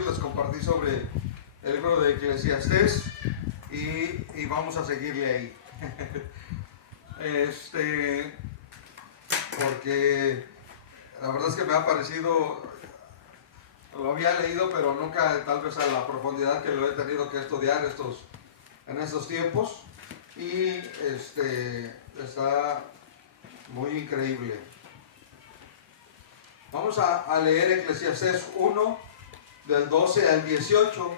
les compartí sobre el libro de Eclesiastés y vamos a seguirle ahí. Porque la verdad es que me ha parecido, lo había leído, pero nunca tal vez a la profundidad que lo he tenido que estudiar en estos tiempos, y está muy increíble. Vamos a leer Eclesiastés 1, del 12 al 18.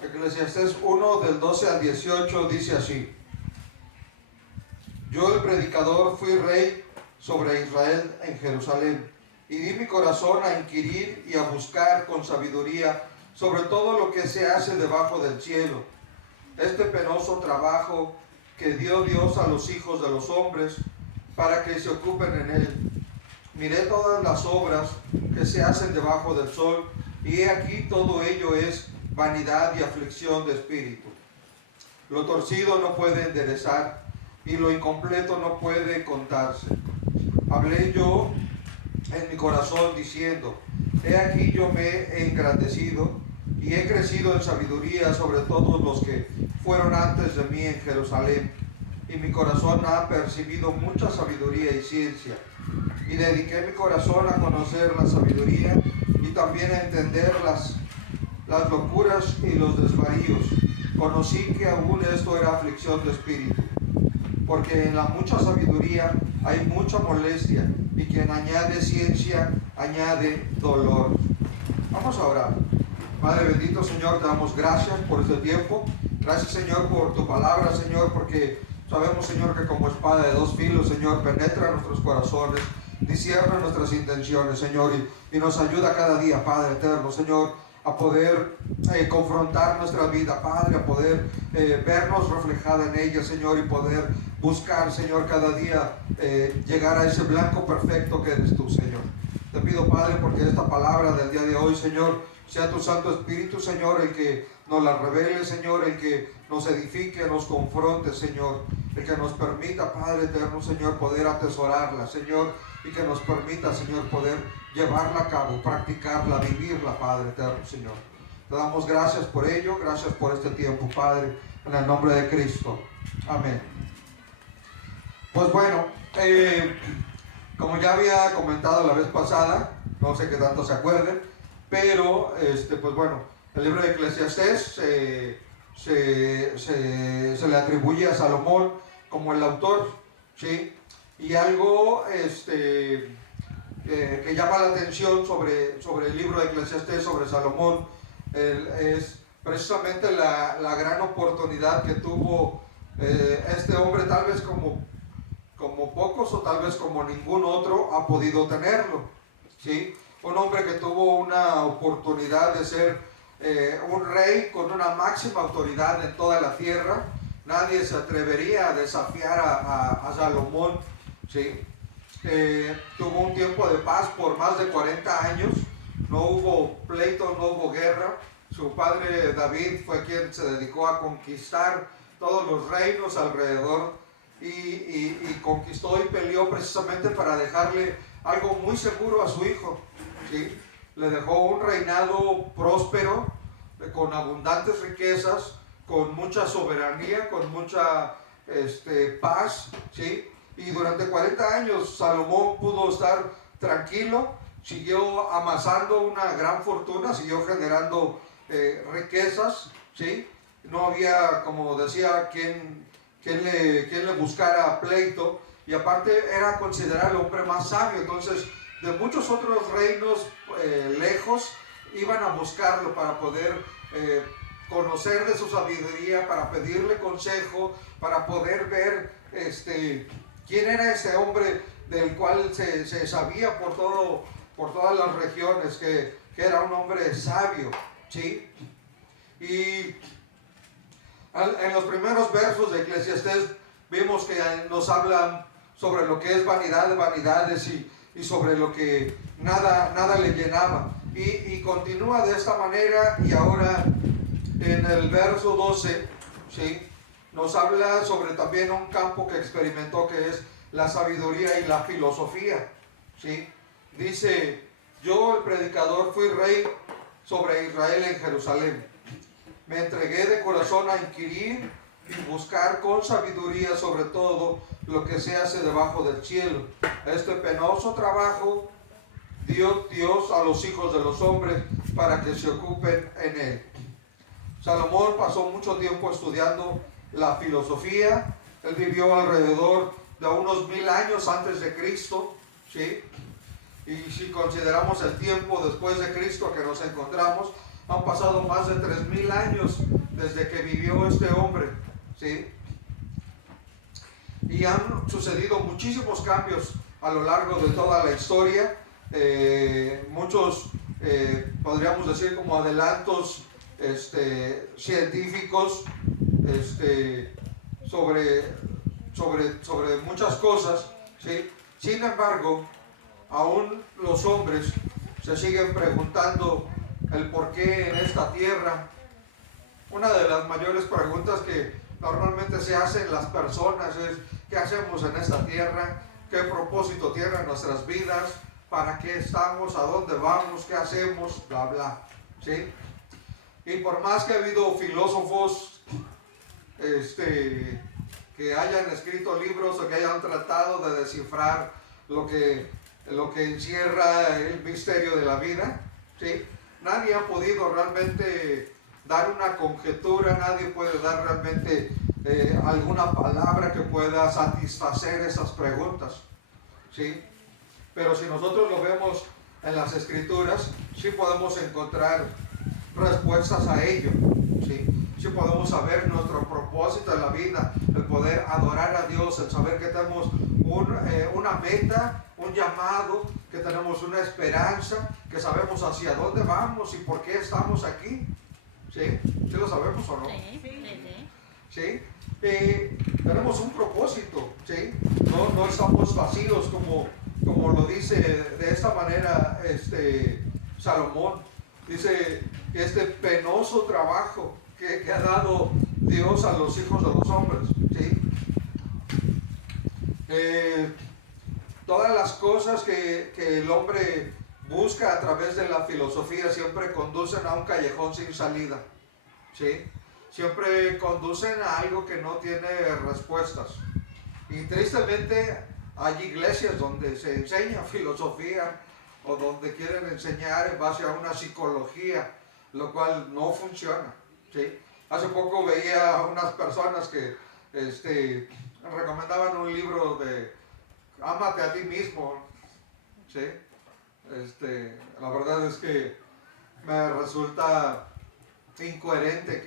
Eclesiastés 1, del 12 al 18, dice así: Yo, el predicador, fui rey sobre Israel en Jerusalén, y di mi corazón a inquirir y a buscar con sabiduría sobre todo lo que se hace debajo del cielo, este penoso trabajo que dio Dios a los hijos de los hombres para que se ocupen en él. Miré todas las obras que se hacen debajo del sol, y he aquí todo ello es vanidad y aflicción de espíritu. Lo torcido no puede enderezar, y lo incompleto no puede contarse. Hablé yo en mi corazón diciendo: he aquí yo me he engrandecido y he crecido en sabiduría sobre todos los que fueron antes de mí en Jerusalén, y mi corazón ha percibido mucha sabiduría y ciencia, y dediqué mi corazón a conocer la sabiduría y también a entender las locuras y los desvaríos. Conocí que aún esto era aflicción de espíritu, porque en la mucha sabiduría hay mucha molestia, y quien añade ciencia añade dolor. Vamos a orar. Padre bendito, Señor, te damos gracias por este tiempo. Gracias, Señor, por tu palabra, Señor, porque sabemos, Señor, que como espada de dos filos, Señor, penetra nuestros corazones, discierne nuestras intenciones, Señor, y nos ayuda cada día, Padre eterno, Señor, a poder confrontar nuestra vida, Padre, a poder vernos reflejada en ella, Señor, y poder buscar, Señor, cada día llegar a ese blanco perfecto que eres tú, Señor. Te pido, Padre, porque esta palabra del día de hoy, Señor, sea tu Santo Espíritu, Señor, el que nos la revele, Señor, el que nos edifique, nos confronte, Señor, el que nos permita, Padre eterno, Señor, poder atesorarla, Señor, y que nos permita, Señor, poder llevarla a cabo, practicarla, vivirla, Padre eterno, Señor. Te damos gracias por ello, gracias por este tiempo, Padre, en el nombre de Cristo. Amén. Pues bueno, como ya había comentado la vez pasada, no sé qué tanto se acuerden, pero pues bueno, el libro de Eclesiastés se le atribuye a Salomón como el autor, ¿sí? Y algo que llama la atención sobre el libro de Eclesiastés, sobre Salomón, es precisamente la gran oportunidad que tuvo este hombre, tal vez como pocos o tal vez como ningún otro ha podido tenerlo, ¿sí? Un hombre que tuvo una oportunidad de ser un rey con una máxima autoridad en toda la tierra. Nadie se atrevería a desafiar a Salomón, ¿sí? Tuvo un tiempo de paz por más de 40 años, no hubo pleito, no hubo guerra. Su padre David fue quien se dedicó a conquistar todos los reinos alrededor, y conquistó y peleó precisamente para dejarle algo muy seguro a su hijo, ¿sí? Le dejó un reinado próspero, con abundantes riquezas, con mucha soberanía, con mucha paz, ¿sí? Y durante 40 años Salomón pudo estar tranquilo, siguió amasando una gran fortuna, siguió generando riquezas, ¿sí? No había, como decía, quien le buscara pleito, y aparte era considerado el hombre más sabio. Entonces, de muchos otros reinos lejos iban a buscarlo para poder conocer de su sabiduría, para pedirle consejo, para poder ver quién era ese hombre del cual se sabía por todas las regiones que era un hombre sabio, ¿sí? Y en los primeros versos de Eclesiastés vimos que nos hablan sobre lo que es vanidad de vanidades, y sobre lo que nada le llenaba, y continúa de esta manera. Y ahora en el verso 12, ¿sí?, nos habla sobre también un campo que experimentó, que es la sabiduría y la filosofía, ¿sí? Dice: yo, el predicador, fui rey sobre Israel en Jerusalén. Me entregué de corazón a inquirir y buscar con sabiduría sobre todo lo que se hace debajo del cielo. Este penoso trabajo dio Dios a los hijos de los hombres para que se ocupen en él. Salomón pasó mucho tiempo estudiando la filosofía. Él vivió alrededor de unos 1000 años antes de Cristo, ¿sí? Y si consideramos el tiempo después de Cristo que nos encontramos, han pasado más de 3000 años desde que vivió este hombre, ¿sí? Y han sucedido muchísimos cambios a lo largo de toda la historia. Muchos, podríamos decir, como adelantos científicos sobre muchas cosas, ¿sí? Sin embargo, aún los hombres se siguen preguntando el por qué en esta tierra. Una de las mayores preguntas que normalmente se hacen las personas es: ¿qué hacemos en esta tierra? ¿Qué propósito tienen nuestras vidas? ¿Para qué estamos? ¿A dónde vamos? ¿Qué hacemos? Bla, bla, ¿sí? Y por más que ha habido filósofos que hayan escrito libros o que hayan tratado de descifrar lo que encierra el misterio de la vida, ¿sí? Nadie ha podido realmente dar una conjetura, nadie puede dar realmente alguna palabra que pueda satisfacer esas preguntas, ¿sí? Pero si nosotros lo vemos en las Escrituras, sí podemos encontrar respuestas a ello, ¿sí? Sí podemos saber nuestro propósito en la vida, el poder adorar a Dios, el saber que tenemos una meta, un llamado, que tenemos una esperanza, que sabemos hacia dónde vamos y por qué estamos aquí, ¿sí? ¿Sí lo sabemos o no? ¿Sí? Tenemos un propósito, ¿sí? No estamos vacíos como lo dice de esta manera Salomón. Dice que este penoso trabajo que ha dado Dios a los hijos de los hombres, ¿sí? Todas las cosas que el hombre busca a través de la filosofía siempre conducen a un callejón sin salida, ¿sí? Siempre conducen a algo que no tiene respuestas. Y tristemente hay iglesias donde se enseña filosofía o donde quieren enseñar en base a una psicología, lo cual no funciona, ¿sí? Hace poco veía a unas personas que recomendaban un libro de Ámate a ti mismo, ¿sí? La verdad es que me resulta incoherente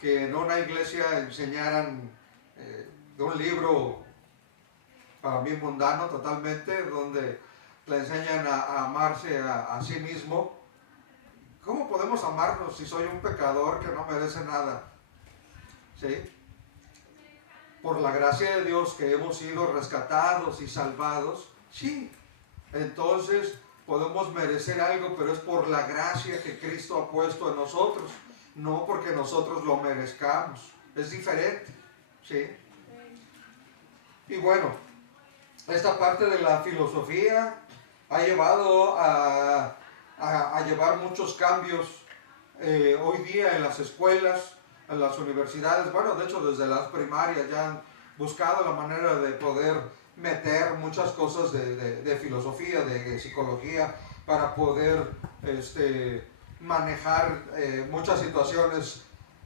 que en una iglesia enseñaran de un libro para mí mundano totalmente, donde le enseñan a amarse a sí mismo. ¿Cómo podemos amarnos si soy un pecador que no merece nada? ¿Sí? Por la gracia de Dios que hemos sido rescatados y salvados, sí. Entonces podemos merecer algo, pero es por la gracia que Cristo ha puesto en nosotros, no porque nosotros lo merezcamos. Es diferente, ¿sí? Y bueno, esta parte de la filosofía ha llevado a llevar muchos cambios hoy día en las escuelas, en las universidades. Bueno, de hecho desde las primarias ya han buscado la manera de poder meter muchas cosas de filosofía, de psicología, para poder manejar muchas situaciones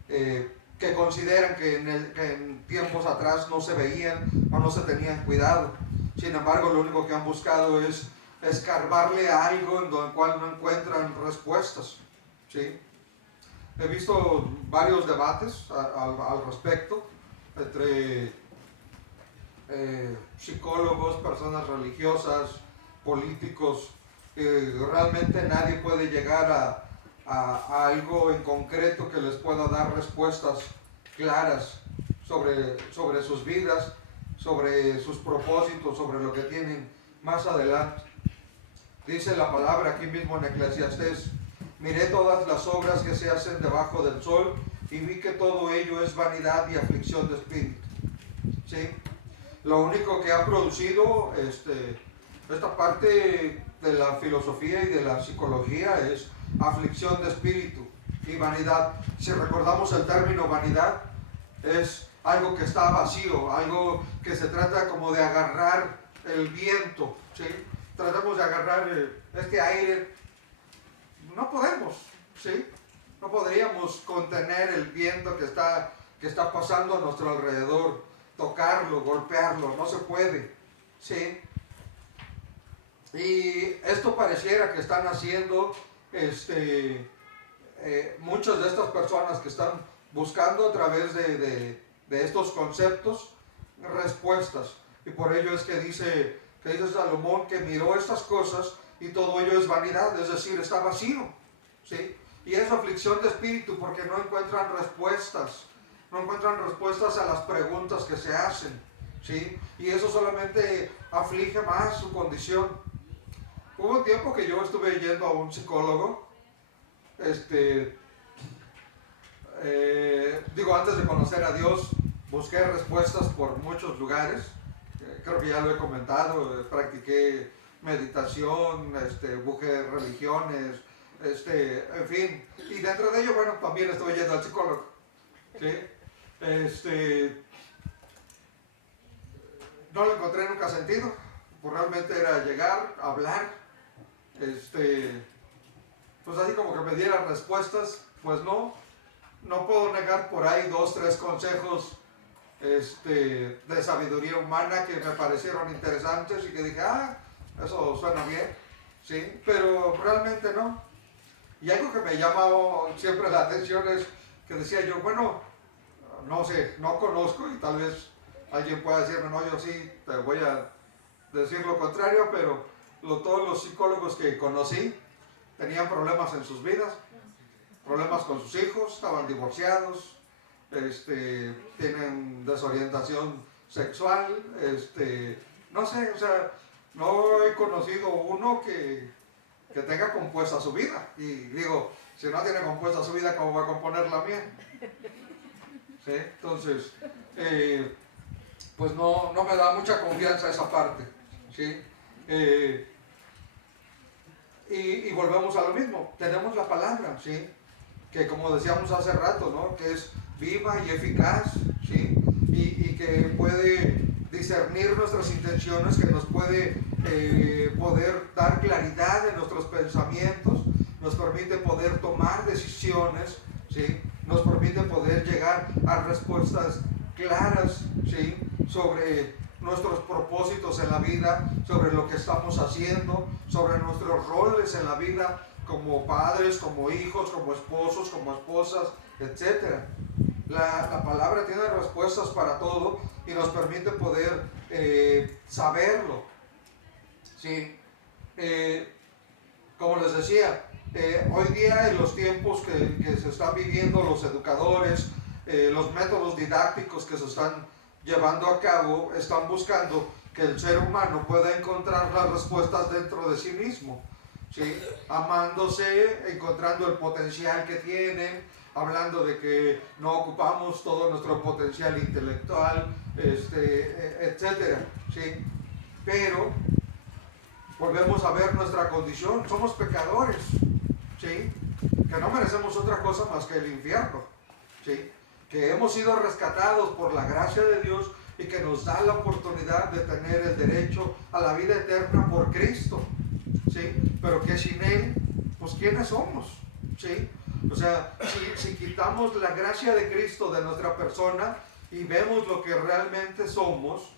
que consideran que en tiempos atrás no se veían o no se tenían cuidado. Sin embargo, lo único que han buscado es escarbarle a algo en lo cual no encuentran respuestas, ¿sí? He visto varios debates al respecto entre psicólogos, personas religiosas, políticos. Realmente nadie puede llegar a algo en concreto que les pueda dar respuestas claras sobre sus vidas, sobre sus propósitos, sobre lo que tienen más adelante. Dice la palabra aquí mismo en Eclesiastés: miré todas las obras que se hacen debajo del sol, y vi que todo ello es vanidad y aflicción de espíritu. ¿Sí? Lo único que ha producido esta parte de la filosofía y de la psicología es aflicción de espíritu y vanidad. Si recordamos el término vanidad, es algo que está vacío, algo que se trata como de agarrar el viento, ¿sí? Tratamos de agarrar este aire, no podemos, ¿sí? No podríamos contener el viento que está pasando a nuestro alrededor, tocarlo, golpearlo, no se puede, ¿sí? Y esto pareciera que están haciendo muchas de estas personas que están buscando a través de estos conceptos respuestas. Y por ello es que dice Salomón que miró estas cosas y todo ello es vanidad, es decir, está vacío, ¿sí? Y es aflicción de espíritu porque no encuentran respuestas a las preguntas que se hacen, ¿sí? Y eso solamente aflige más su condición. Hubo un tiempo que yo estuve yendo a un psicólogo, antes de conocer a Dios, busqué respuestas por muchos lugares. Creo que ya lo he comentado, practiqué meditación, busqué religiones, en fin. Y dentro de ello, bueno, también estuve yendo al psicólogo, ¿sí? No le encontré nunca sentido, pues realmente era llegar, hablar, pues así como que me dieran respuestas, pues no puedo negar por ahí 2, 3 consejos de sabiduría humana que me parecieron interesantes y que dije, eso suena bien, ¿sí? Pero realmente no. Y algo que me llamó siempre la atención es que decía yo, bueno, no sé, no conozco y tal vez alguien pueda decirme, no, yo sí te voy a decir lo contrario, pero todos los psicólogos que conocí tenían problemas en sus vidas, problemas con sus hijos, estaban divorciados, tienen desorientación sexual, no sé, o sea, no he conocido uno que tenga compuesta su vida. Y digo, si no tiene compuesta su vida, ¿cómo va a componer la mía? ¿Sí? Entonces, pues no me da mucha confianza esa parte, ¿sí? Y volvemos a lo mismo, tenemos la palabra, ¿sí? Que como decíamos hace rato, ¿no? Que es viva y eficaz, ¿sí? Y que puede discernir nuestras intenciones, que nos puede poder dar claridad en nuestros pensamientos, nos permite poder tomar decisiones, ¿sí? Nos permite poder llegar a respuestas claras, ¿sí? Sobre nuestros propósitos en la vida, sobre lo que estamos haciendo, sobre nuestros roles en la vida, como padres, como hijos, como esposos, como esposas, etc. La palabra tiene respuestas para todo y nos permite poder saberlo. ¿Sí? Como les decía, hoy día en los tiempos que se están viviendo, los educadores, los métodos didácticos que se están llevando a cabo, están buscando que el ser humano pueda encontrar las respuestas dentro de sí mismo. ¿Sí? Amándose, encontrando el potencial que tienen, hablando de que no ocupamos todo nuestro potencial intelectual, etcétera, ¿sí? Pero volvemos a ver nuestra condición, somos pecadores, ¿sí? Que no merecemos otra cosa más que el infierno, ¿sí? Que hemos sido rescatados por la gracia de Dios y que nos da la oportunidad de tener el derecho a la vida eterna por Cristo, ¿sí? Pero que sin Él, pues ¿quiénes somos? ¿Sí? O sea, si quitamos la gracia de Cristo de nuestra persona y vemos lo que realmente somos,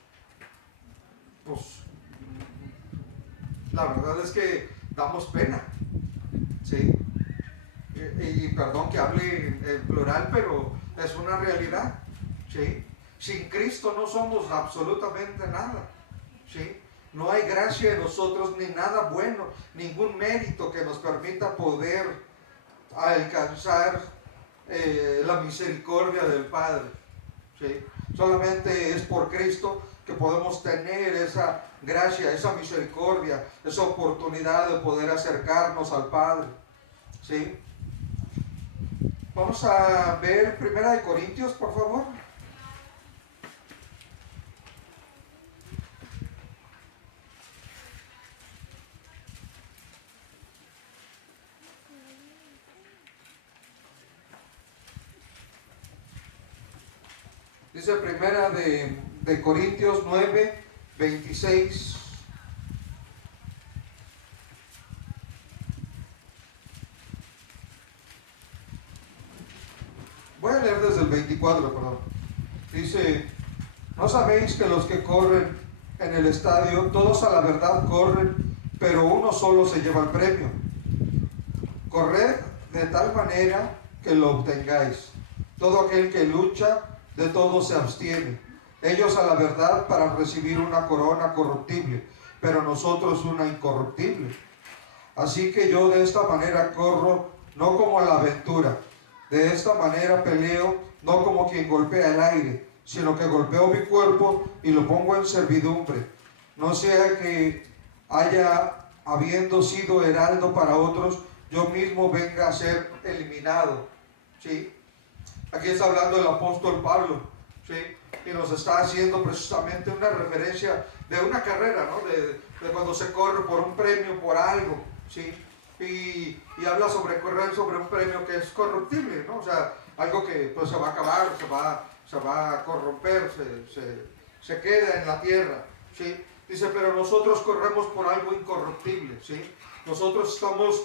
pues la verdad es que damos pena, ¿sí? Y perdón que hable en plural, pero es una realidad, ¿sí? Sin Cristo no somos absolutamente nada, ¿sí? No hay gracia en nosotros ni nada bueno, ningún mérito que nos permita poder alcanzar la misericordia del Padre, ¿sí? Solamente es por Cristo que podemos tener esa gracia, esa misericordia, esa oportunidad de poder acercarnos al Padre, ¿sí? Vamos a ver Primera de Corintios, por favor. Dice Primera de Corintios 9, 26. Voy a leer desde el 24, perdón. Dice, ¿no sabéis que los que corren en el estadio, todos a la verdad corren, pero uno solo se lleva el premio? Corred de tal manera que lo obtengáis. Todo aquel que lucha, de todo se abstiene. Ellos a la verdad para recibir una corona corruptible, pero nosotros una incorruptible. Así que yo de esta manera corro, no como a la aventura. De esta manera peleo, no como quien golpea el aire, sino que golpeo mi cuerpo y lo pongo en servidumbre. No sea que habiendo sido heraldo para otros, yo mismo venga a ser eliminado. ¿Sí? Aquí está hablando el apóstol Pablo, ¿sí? Y nos está haciendo precisamente una referencia de una carrera, ¿no? De cuando se corre por un premio, por algo, ¿sí? Y habla sobre correr sobre un premio que es corruptible, ¿no? O sea, algo que pues se va a acabar, se va a corromper, se queda en la tierra, ¿sí? Dice, pero nosotros corremos por algo incorruptible, ¿sí? Nosotros estamos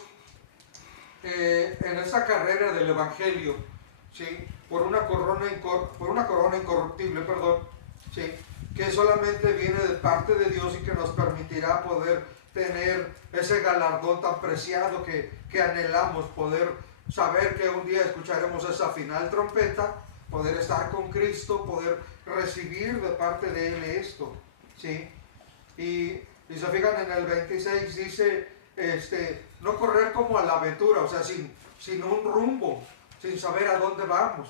en esta carrera del Evangelio, ¿sí? Por una corona incorruptible, perdón, ¿sí? Que solamente viene de parte de Dios y que nos permitirá poder tener ese galardón tan preciado que anhelamos, poder saber que un día escucharemos esa final trompeta, poder estar con Cristo, poder recibir de parte de Él esto, ¿sí? Y se fijan en el 26, dice, no correr como a la aventura, o sea, sin un rumbo, sin saber a dónde vamos,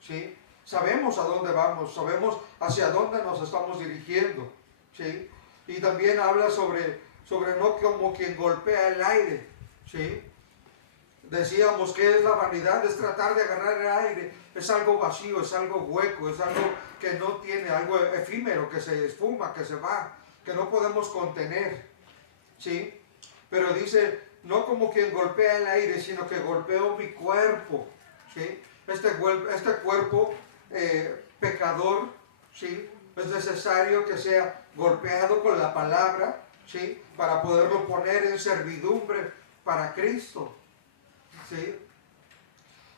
¿sí? Sabemos a dónde vamos, sabemos hacia dónde nos estamos dirigiendo, ¿sí? Y también habla sobre no como quien golpea el aire, ¿sí? Decíamos que es la vanidad, es tratar de agarrar el aire, es algo vacío, es algo hueco, es algo que no tiene, algo efímero, que se esfuma, que se va, que no podemos contener, ¿sí? Pero dice, no como quien golpea el aire, sino que golpeo mi cuerpo, ¿sí? Este cuerpo pecador, ¿sí? Es necesario que sea golpeado con la palabra, ¿sí? Para poderlo poner en servidumbre para Cristo, ¿sí?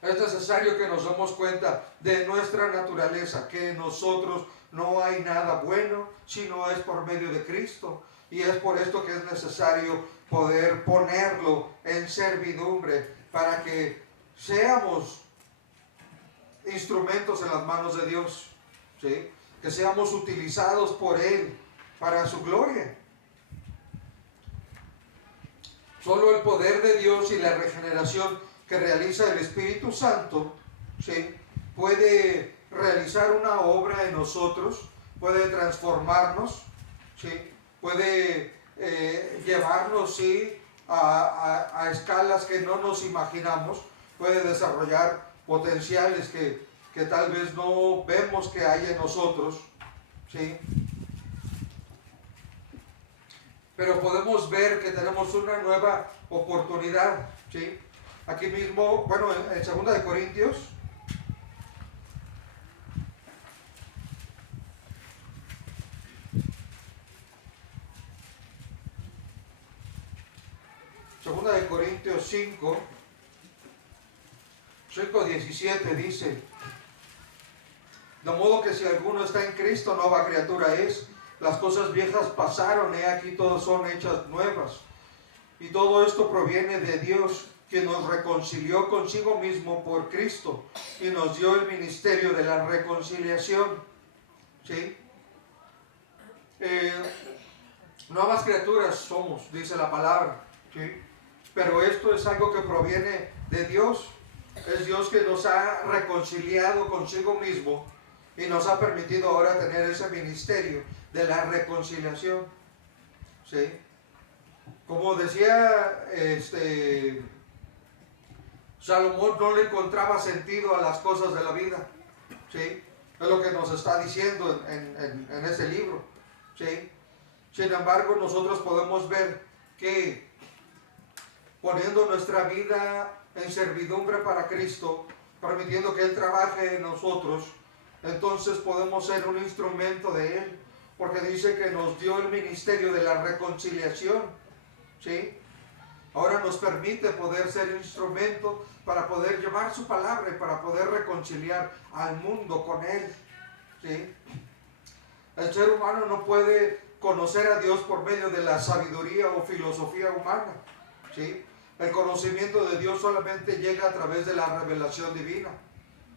Es necesario que nos demos cuenta de nuestra naturaleza, que en nosotros no hay nada bueno, sino es por medio de Cristo. Y es por esto que es necesario poder ponerlo en servidumbre para que seamos instrumentos en las manos de Dios, ¿sí? Que seamos utilizados por Él para su gloria. Solo el poder de Dios y la regeneración que realiza el Espíritu Santo, ¿sí? Puede realizar una obra en nosotros, puede transformarnos, ¿sí? Puede llevarnos, ¿sí? a escalas que no nos imaginamos, puede desarrollar potenciales que tal vez no vemos que hay en nosotros, ¿sí? Pero podemos ver que tenemos una nueva oportunidad, ¿sí? Aquí mismo, bueno, en 2 de Corintios, Segunda de Corintios 5:17 dice, de modo que si alguno está en Cristo, nueva criatura es. Las cosas viejas pasaron, he aquí todas son hechas nuevas. Y todo esto proviene de Dios, quien nos reconcilió consigo mismo por Cristo y nos dio el ministerio de la reconciliación, ¿sí? Nuevas criaturas somos, dice la palabra, ¿sí? Pero esto es algo que proviene de Dios. Es Dios que nos ha reconciliado consigo mismo y nos ha permitido ahora tener ese ministerio de la reconciliación, ¿sí? Como decía Salomón no le encontraba sentido a las cosas de la vida, ¿sí? Es lo que nos está diciendo en ese libro, ¿sí? Sin embargo, nosotros podemos ver que poniendo nuestra vida en servidumbre para Cristo, permitiendo que Él trabaje en nosotros, entonces podemos ser un instrumento de Él, porque dice que nos dio el ministerio de la reconciliación, ¿sí? Ahora nos permite poder ser instrumento para poder llevar su palabra y para poder reconciliar al mundo con Él, ¿sí? El ser humano no puede conocer a Dios por medio de la sabiduría o filosofía humana, ¿sí? El conocimiento de Dios solamente llega a través de la revelación divina,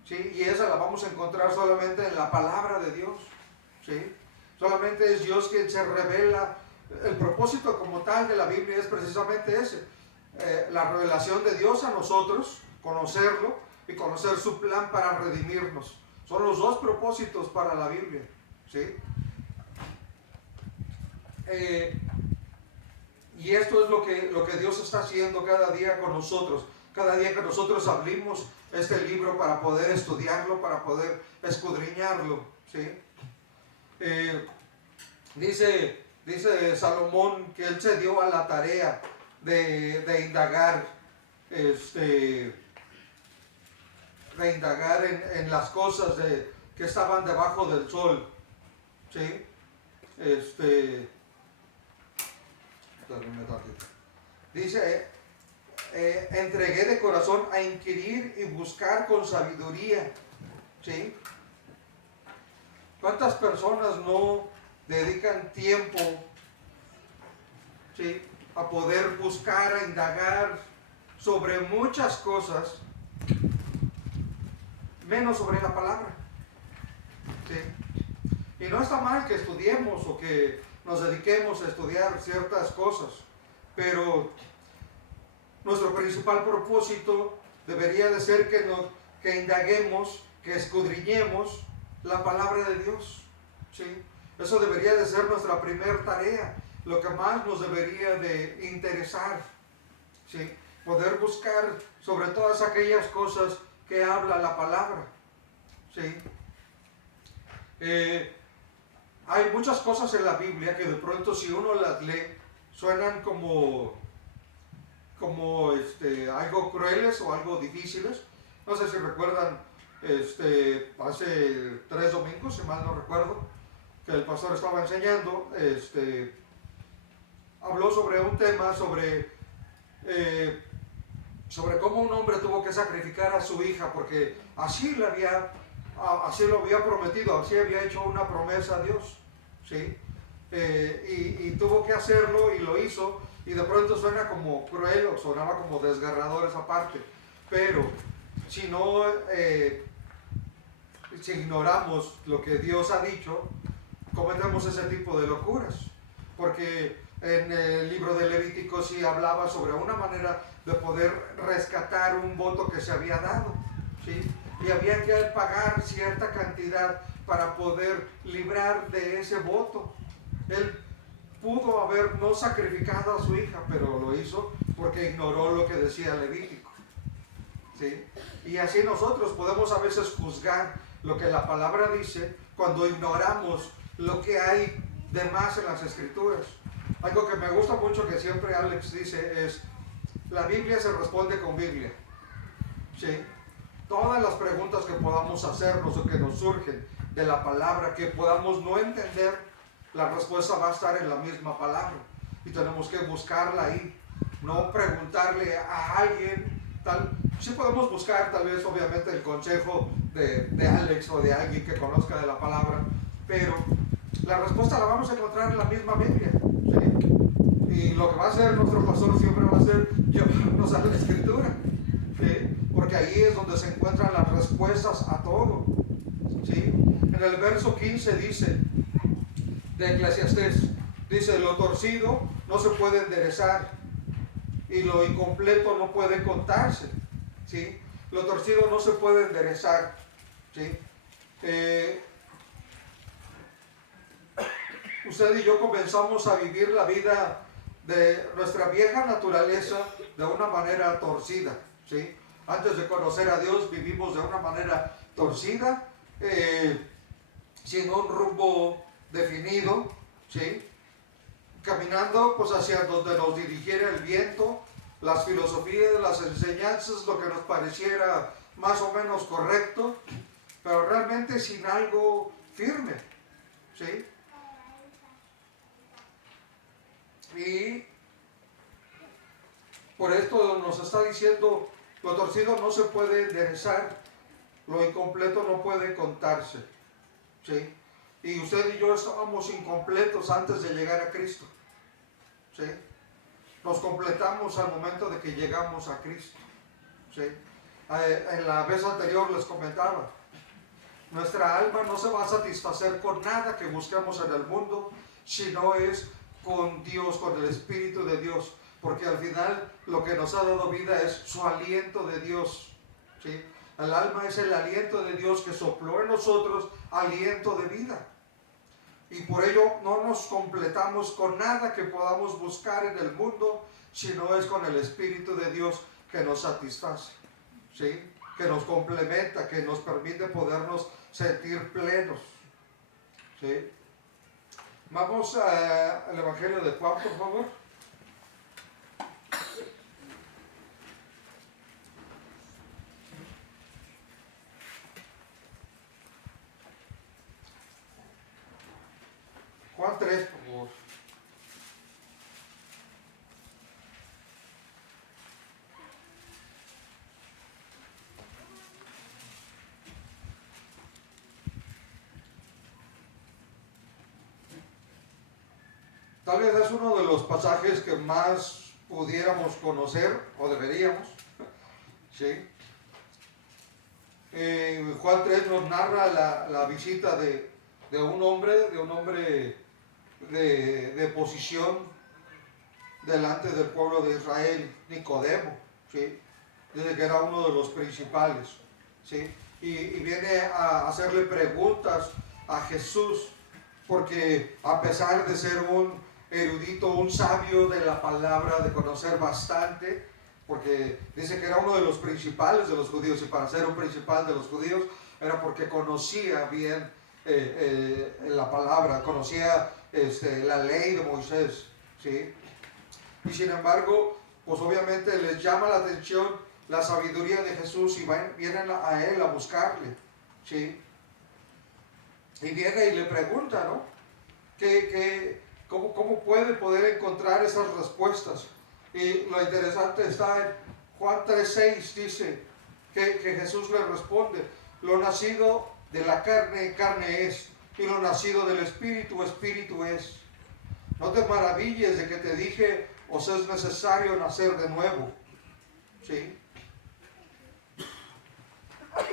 ¿sí? Y esa la vamos a encontrar solamente en la palabra de Dios, ¿sí? Solamente es Dios quien se revela. El propósito como tal de la Biblia es precisamente ese, la revelación de Dios a nosotros, conocerlo y conocer su plan para redimirnos. Son los dos propósitos para la Biblia, ¿sí? Y esto es lo que Dios está haciendo cada día con nosotros. Cada día que nosotros abrimos este libro para poder estudiarlo, para poder escudriñarlo, ¿sí? Dice Salomón que él se dio a la tarea de indagar, de indagar en las cosas que estaban debajo del sol, ¿sí? Dice, entregué de corazón a inquirir y buscar con sabiduría, ¿sí? ¿Cuántas personas no dedican tiempo, ¿sí?, a poder buscar, a indagar sobre muchas cosas, menos sobre la palabra, ¿sí? Y no está mal que estudiemos o que nos dediquemos a estudiar ciertas cosas, pero nuestro principal propósito debería de ser que indaguemos, que escudriñemos la palabra de Dios, ¿sí? Eso debería de ser nuestra primera tarea, lo que más nos debería de interesar, ¿sí? Poder buscar sobre todas aquellas cosas que habla la palabra, ¿sí? Hay muchas cosas en la Biblia que de pronto si uno las lee suenan como algo crueles o algo difíciles. No sé si recuerdan, hace 3 domingos, si mal no recuerdo, que el pastor estaba enseñando, habló sobre un tema, sobre cómo un hombre tuvo que sacrificar a su hija, porque así lo había prometido, así había hecho una promesa a Dios, ¿sí? Y tuvo que hacerlo y lo hizo, y de pronto suena como cruel o sonaba como desgarrador esa parte, pero si ignoramos lo que Dios ha dicho, cometemos ese tipo de locuras, porque en el libro de Levítico sí hablaba sobre una manera de poder rescatar un voto que se había dado, ¿sí? Y había que pagar cierta cantidad para poder librar de ese voto. Él pudo haber no sacrificado a su hija, pero lo hizo porque ignoró lo que decía Levítico, ¿sí? Y así nosotros podemos a veces juzgar lo que la palabra dice cuando ignoramos lo que hay de más en las escrituras. Algo que me gusta mucho que siempre Alex dice es: la Biblia se responde con Biblia, ¿sí? Todas las preguntas que podamos hacernos o que nos surgen de la palabra, que podamos no entender, la respuesta va a estar en la misma palabra y tenemos que buscarla ahí, no preguntarle a alguien. Sí podemos buscar tal vez obviamente el consejo de Alex o de alguien que conozca de la palabra, pero la respuesta la vamos a encontrar en la misma Biblia, ¿sí? Y lo que va a hacer nuestro pastor siempre va a ser llevarnos a la escritura, ¿sí? Porque ahí es donde se encuentran las respuestas a todo, ¿sí? En el verso 15 dice de Eclesiastés, dice: lo torcido no se puede enderezar y lo incompleto no puede contarse, ¿sí? Lo torcido no se puede enderezar, ¿sí? Usted y yo comenzamos a vivir la vida de nuestra vieja naturaleza de una manera torcida, ¿sí? Antes de conocer a Dios vivimos de una manera torcida, sin un rumbo definido, ¿sí? Caminando pues hacia donde nos dirigiera el viento, las filosofías, las enseñanzas, lo que nos pareciera más o menos correcto, pero realmente sin algo firme, ¿sí? Y por esto nos está diciendo, lo torcido no se puede enderezar, lo incompleto no puede contarse, ¿sí? Y usted y yo estábamos incompletos antes de llegar a Cristo, ¿sí? Nos completamos al momento de que llegamos a Cristo, ¿sí? En la vez anterior les comentaba, nuestra alma no se va a satisfacer con nada que busquemos en el mundo, si no es con Dios, con el Espíritu de Dios, porque al final lo que nos ha dado vida es su aliento de Dios, ¿sí? El alma es el aliento de Dios que sopló en nosotros, aliento de vida. Y por ello no nos completamos con nada que podamos buscar en el mundo, sino es con el Espíritu de Dios que nos satisface, ¿sí? Que nos complementa, que nos permite podernos sentir plenos, ¿sí? Vamos al Evangelio de Juan, por favor. Juan 3, por favor. Tal vez es uno de los pasajes que más pudiéramos conocer, o deberíamos, ¿sí? Juan 3 nos narra la visita de un hombre de posición delante del pueblo de Israel, Nicodemo, ¿sí? Dice que era uno de los principales, ¿sí? Y viene a hacerle preguntas a Jesús, porque a pesar de ser un erudito, un sabio de la palabra, de conocer bastante, porque dice que era uno de los principales de los judíos, y para ser un principal de los judíos era porque conocía bien la palabra, conocía la ley de Moisés, ¿sí? Y sin embargo, pues obviamente les llama la atención la sabiduría de Jesús y vienen a él a buscarle, ¿sí? Y viene y le pregunta, ¿no? ¿Cómo puede poder encontrar esas respuestas? Y lo interesante está en Juan 3:6, dice que Jesús le responde, lo nacido de la carne, carne es, y lo nacido del Espíritu, Espíritu es. No te maravilles de que te dije, os es necesario nacer de nuevo, ¿sí?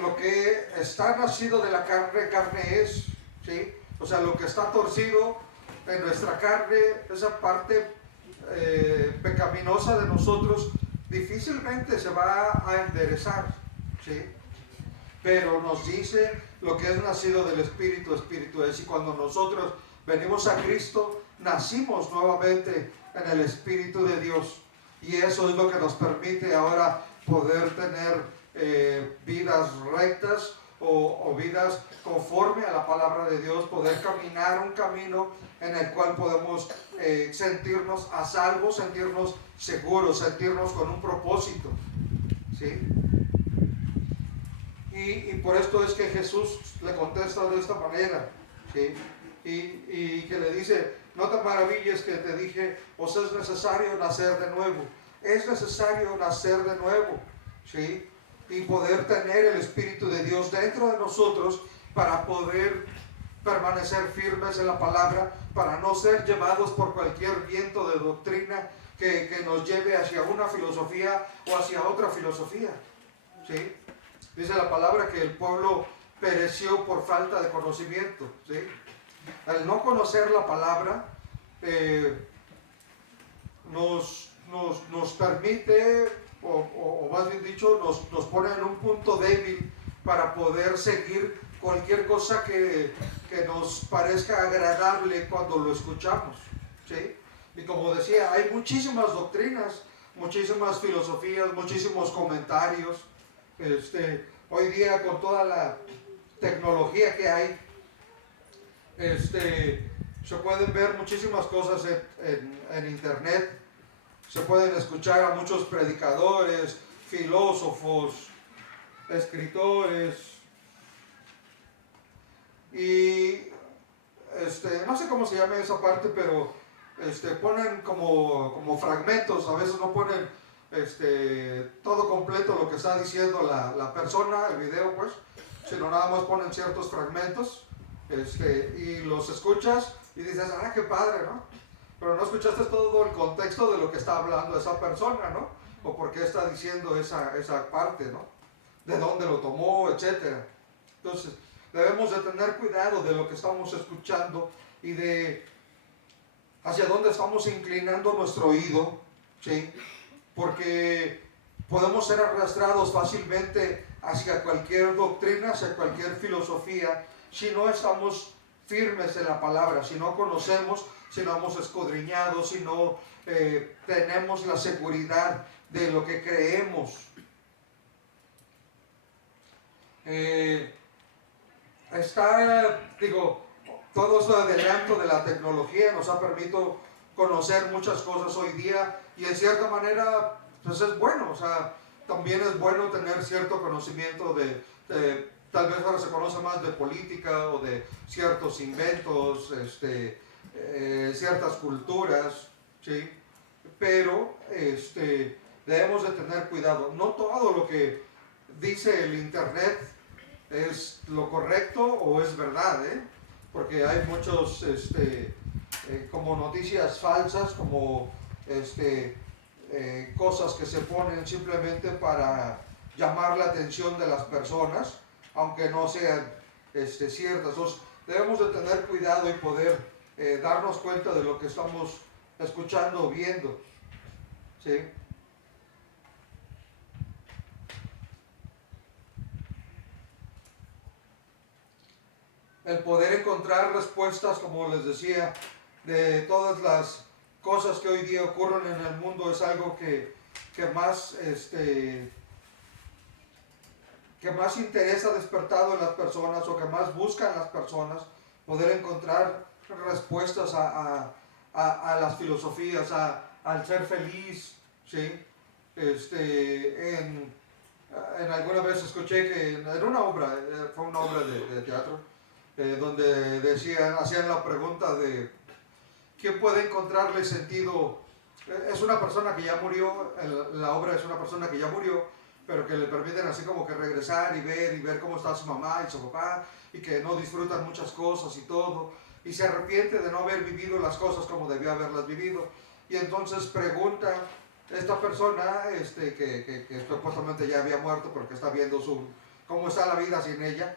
Lo que está nacido de la carne, carne es, ¿sí? O sea, lo que está torcido en nuestra carne, esa parte pecaminosa de nosotros, difícilmente se va a enderezar, ¿sí? Pero nos dice lo que es nacido del Espíritu, Espíritu es. Y cuando nosotros venimos a Cristo, nacimos nuevamente en el Espíritu de Dios. Y eso es lo que nos permite ahora poder tener vidas rectas o vidas conforme a la palabra de Dios, poder caminar un camino en el cual podemos sentirnos a salvo, sentirnos seguros, sentirnos con un propósito, ¿sí? Y por esto es que Jesús le contesta de esta manera, ¿sí? Y que le dice, no te maravilles que te dije, os es necesario nacer de nuevo. Es necesario nacer de nuevo, ¿sí? Y poder tener el Espíritu de Dios dentro de nosotros para poder permanecer firmes en la palabra, para no ser llevados por cualquier viento de doctrina que nos lleve hacia una filosofía o hacia otra filosofía, ¿sí? Dice la palabra que el pueblo pereció por falta de conocimiento, ¿sí? Al no conocer la palabra, nos permite, o más bien dicho, nos pone en un punto débil para poder seguir cualquier cosa que nos parezca agradable cuando lo escuchamos, ¿sí? Y como decía, hay muchísimas doctrinas, muchísimas filosofías, muchísimos comentarios, Hoy día con toda la tecnología que hay, se pueden ver muchísimas cosas en internet, se pueden escuchar a muchos predicadores, filósofos, escritores, y no sé cómo se llama esa parte, pero ponen como fragmentos, a veces no ponen todo completo lo que está diciendo la persona, el video pues, sino nada más ponen ciertos fragmentos, y los escuchas y dices, ah, qué padre, ¿no? Pero no escuchaste todo el contexto de lo que está hablando esa persona, ¿no? O por qué está diciendo esa parte, ¿no? De dónde lo tomó, etcétera. Entonces, debemos de tener cuidado de lo que estamos escuchando y de hacia dónde estamos inclinando nuestro oído, ¿sí? Porque podemos ser arrastrados fácilmente hacia cualquier doctrina, hacia cualquier filosofía, si no estamos firmes en la palabra, si no conocemos, si no hemos escudriñado, si no tenemos la seguridad de lo que creemos. Todo este adelanto de la tecnología nos ha permitido conocer muchas cosas hoy día y en cierta manera pues es bueno, o sea, también es bueno tener cierto conocimiento tal vez ahora se conoce más de política o de ciertos inventos, ciertas culturas, ¿sí? Pero debemos de tener cuidado. No todo lo que dice el internet es lo correcto o es verdad, ¿eh? Porque hay muchos como noticias falsas, como cosas que se ponen simplemente para llamar la atención de las personas, aunque no sean ciertas. Entonces, debemos de tener cuidado y poder darnos cuenta de lo que estamos escuchando o viendo, ¿sí? El poder encontrar respuestas, como les decía, de todas las cosas que hoy día ocurren en el mundo es algo que más que más interés ha despertado en las personas o que más buscan las personas, poder encontrar respuestas a las filosofías, al ser feliz, ¿sí? En alguna vez escuché que en una obra, fue una obra de teatro, donde hacían la pregunta de ¿quién puede encontrarle sentido? Es una persona que ya murió, la obra es una persona que ya murió, pero que le permiten así como que regresar y ver cómo está su mamá y su papá, y que no disfrutan muchas cosas y todo, y se arrepiente de no haber vivido las cosas como debió haberlas vivido. Y entonces pregunta esta persona, que supuestamente ya había muerto, pero que está viendo cómo está la vida sin ella,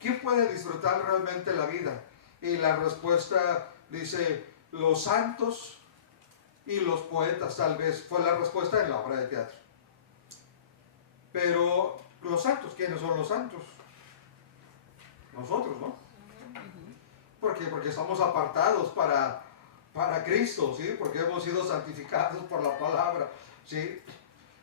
¿quién puede disfrutar realmente la vida? Y la respuesta dice, los santos y los poetas, tal vez, fue la respuesta en la obra de teatro. Pero los santos, ¿quiénes son los santos? Nosotros, ¿no? ¿Por qué? Porque estamos apartados para Cristo, ¿sí? Porque hemos sido santificados por la palabra, ¿sí?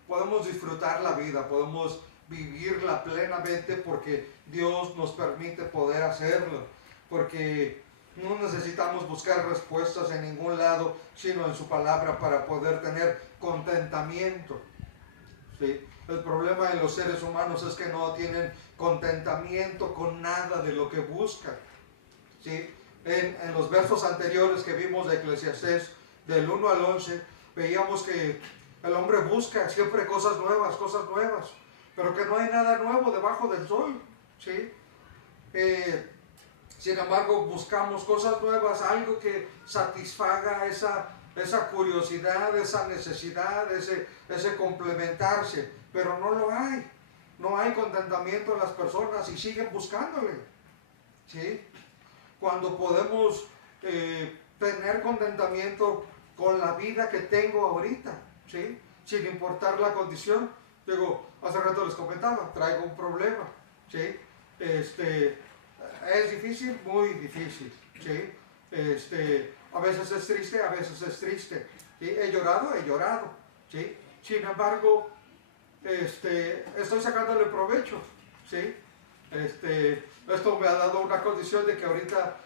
Podemos disfrutar la vida, podemos vivirla plenamente porque Dios nos permite poder hacerlo, porque no necesitamos buscar respuestas en ningún lado, sino en su palabra para poder tener contentamiento, ¿sí? El problema de los seres humanos es que no tienen contentamiento con nada de lo que buscan, ¿sí? En los versos anteriores que vimos de Eclesiastés, del 1 al 11, veíamos que el hombre busca siempre cosas nuevas, pero que no hay nada nuevo debajo del sol, ¿sí? Sin embargo, buscamos cosas nuevas, algo que satisfaga esa curiosidad, esa necesidad, ese complementarse, pero no lo hay. No hay contentamiento en las personas y siguen buscándole, ¿sí? Cuando podemos tener contentamiento con la vida que tengo ahorita, ¿sí? Sin importar la condición. Digo, hace rato les comentaba, traigo un problema, ¿sí? Es difícil, muy difícil, ¿sí? A veces es triste, a veces es triste, ¿sí? He llorado, ¿sí? Sin embargo, estoy sacándole provecho, ¿sí? Esto me ha dado una condición de que ahorita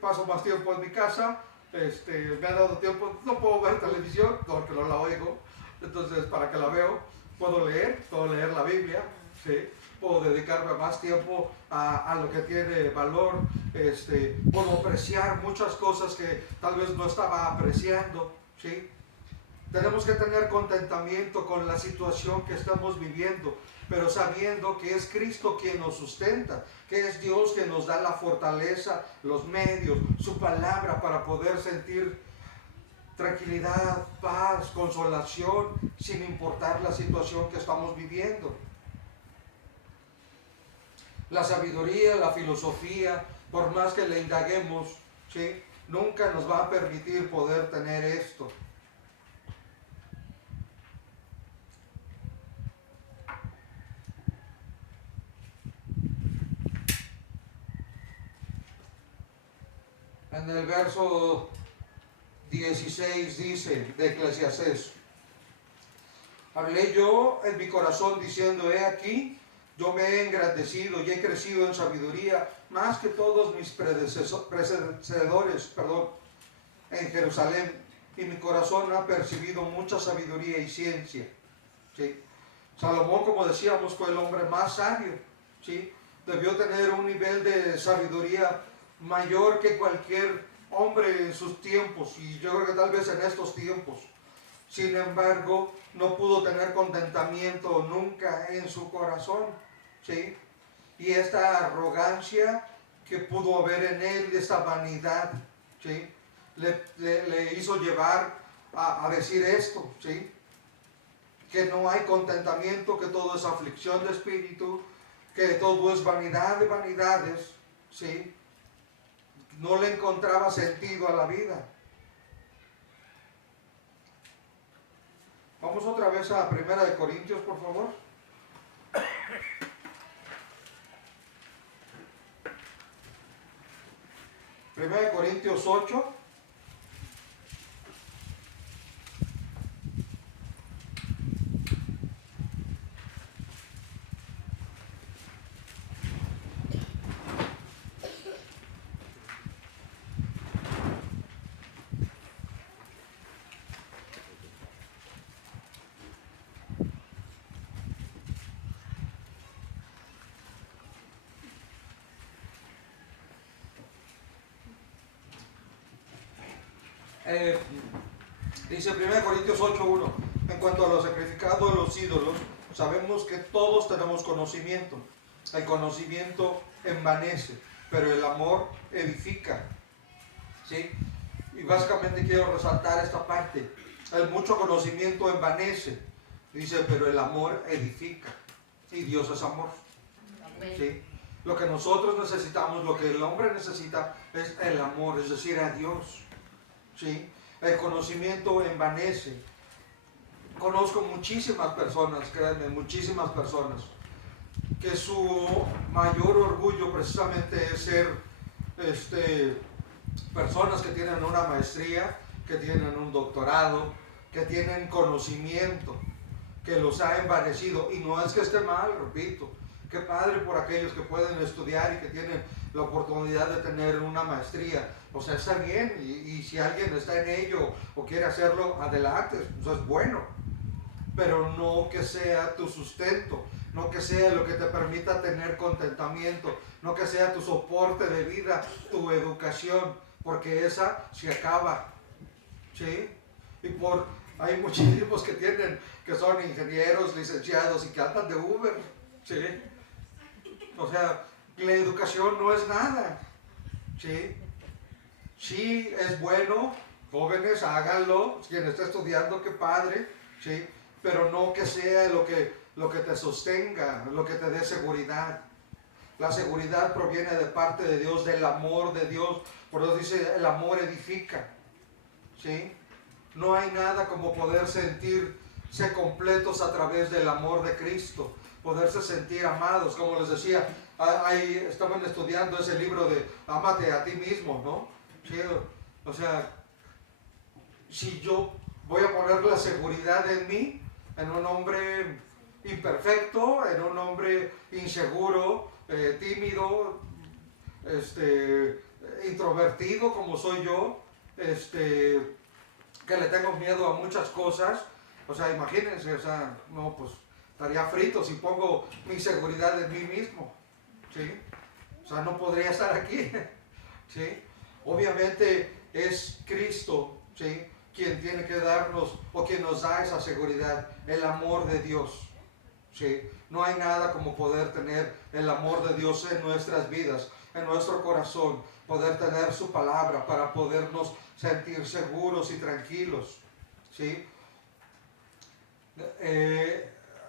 paso más tiempo en mi casa, me ha dado tiempo, no puedo ver televisión porque no la oigo, entonces para que la veo, puedo leer la Biblia, ¿sí? Puedo dedicarme más tiempo a lo que tiene valor, puedo apreciar muchas cosas que tal vez no estaba apreciando, ¿sí? Tenemos que tener contentamiento con la situación que estamos viviendo, pero sabiendo que es Cristo quien nos sustenta, que es Dios quien nos da la fortaleza, los medios, su palabra para poder sentir tranquilidad, paz, consolación, sin importar la situación que estamos viviendo. La sabiduría, la filosofía, por más que le indaguemos, ¿sí?, nunca nos va a permitir poder tener esto. En el verso 16 dice de Eclesiastés: hablé yo en mi corazón diciendo, he aquí, yo me he engrandecido y he crecido en sabiduría más que todos mis predecesores en Jerusalén, y mi corazón ha percibido mucha sabiduría y ciencia. ¿Sí? Salomón, como decíamos, fue el hombre más sabio, ¿sí? Debió tener un nivel de sabiduría mayor que cualquier hombre en sus tiempos, y yo creo que tal vez en estos tiempos. Sin embargo, no pudo tener contentamiento nunca en su corazón, ¿sí? Y esta arrogancia que pudo haber en él, esta vanidad, ¿sí?, le hizo llevar a decir esto, ¿sí?, que no hay contentamiento, que todo es aflicción de espíritu, que todo es vanidad de vanidades, ¿sí? No le encontraba sentido a la vida. Vamos otra vez a 1 Corintios, por favor. 1 Corintios 8. Dice 1 Corintios 8:1: en cuanto a lo sacrificado de los ídolos, sabemos que todos tenemos conocimiento. El conocimiento envanece, pero el amor edifica, ¿sí? Y básicamente quiero resaltar esta parte: el mucho conocimiento envanece, dice, pero el amor edifica, y Dios es amor, ¿sí? Lo que nosotros necesitamos, lo que el hombre necesita, es el amor, es decir, a Dios, ¿sí? El conocimiento envanece. Conozco muchísimas personas, créanme, muchísimas personas, que su mayor orgullo precisamente es ser personas que tienen una maestría, que tienen un doctorado, que tienen conocimiento, que los ha envanecido. Y no es que esté mal, repito, qué padre por aquellos que pueden estudiar y que tienen la oportunidad de tener una maestría. O sea, está bien, y si alguien está en ello o quiere hacerlo, adelante, eso es bueno. Pero no que sea tu sustento, no que sea lo que te permita tener contentamiento, no que sea tu soporte de vida, tu educación, porque esa se acaba, ¿sí? Y hay muchísimos que son ingenieros, licenciados y que andan de Uber, ¿sí? O sea, la educación no es nada, ¿sí? Sí, es bueno, jóvenes, háganlo, quien está estudiando, qué padre, ¿sí? Pero no que sea lo que te sostenga, lo que te dé seguridad. La seguridad proviene de parte de Dios, del amor de Dios. Por eso dice, el amor edifica, ¿sí? No hay nada como poder sentirse completos a través del amor de Cristo, poderse sentir amados. Como les decía, ahí estaban estudiando ese libro de Ámate a ti mismo, ¿no? ¿Sí? O sea, si yo voy a poner la seguridad en mí, en un hombre imperfecto, en un hombre inseguro, tímido, introvertido como soy yo, que le tengo miedo a muchas cosas. O sea, imagínense, o sea, no, pues estaría frito si pongo mi seguridad en mí mismo, ¿sí? O sea, no podría estar aquí, ¿sí? Obviamente es Cristo, ¿sí?, quien tiene que darnos, o quien nos da esa seguridad, el amor de Dios, ¿sí? No hay nada como poder tener el amor de Dios en nuestras vidas, en nuestro corazón, poder tener su palabra para podernos sentir seguros y tranquilos, ¿sí?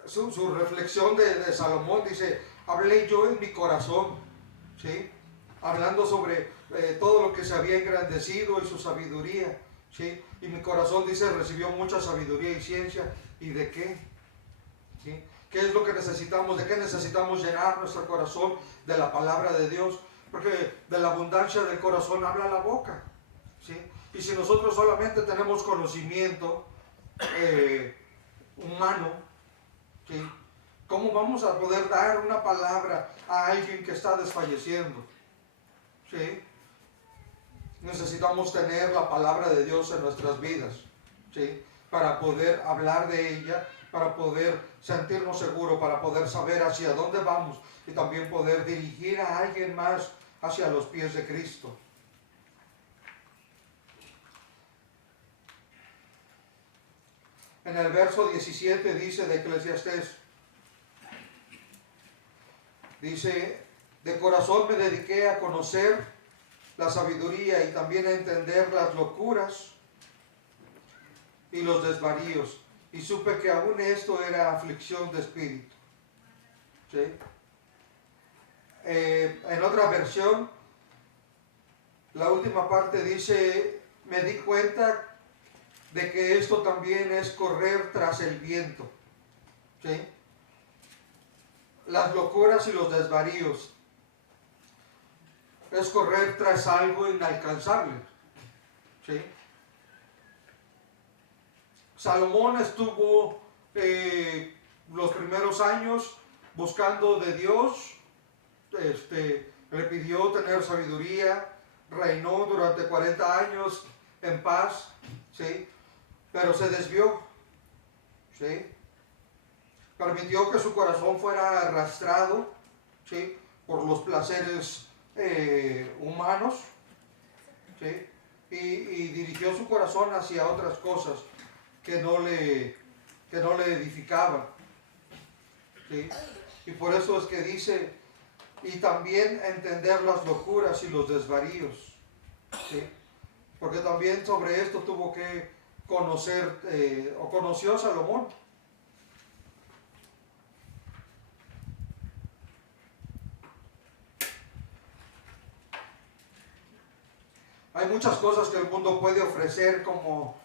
Su reflexión de Salomón dice, hablé yo en mi corazón, ¿sí?, hablando sobre todo lo que se había engrandecido y su sabiduría, ¿sí? Y mi corazón, dice, recibió mucha sabiduría y ciencia. ¿Y de qué? ¿Sí? ¿Qué es lo que necesitamos? ¿De qué necesitamos llenar nuestro corazón? De la palabra de Dios. Porque de la abundancia del corazón habla la boca, ¿sí? Y si nosotros solamente tenemos conocimiento humano, ¿sí?, ¿cómo vamos a poder dar una palabra a alguien que está desfalleciendo? ¿Sí? Necesitamos tener la palabra de Dios en nuestras vidas, ¿sí?, para poder hablar de ella, para poder sentirnos seguros, para poder saber hacia dónde vamos y también poder dirigir a alguien más hacia los pies de Cristo. En el verso 17 dice de Eclesiastés, dice, de corazón me dediqué a conocer la sabiduría y también a entender las locuras y los desvaríos, y supe que aún esto era aflicción de espíritu, ¿sí? En otra versión, la última parte dice, me di cuenta de que esto también es correr tras el viento, ¿sí? Las locuras y los desvaríos es correr tras algo inalcanzable, ¿sí? Salomón estuvo los primeros años buscando de Dios, le pidió tener sabiduría, reinó durante 40 años en paz, ¿sí? Pero se desvió, ¿sí? Permitió que su corazón fuera arrastrado, ¿sí?, por los placeres humanos, ¿sí? Y dirigió su corazón hacia otras cosas que no le edificaban, ¿sí? Y por eso es que dice, y también entender las locuras y los desvaríos, ¿sí? Porque también sobre esto tuvo que conocer, o conoció Salomón. Hay muchas cosas que el mundo puede ofrecer como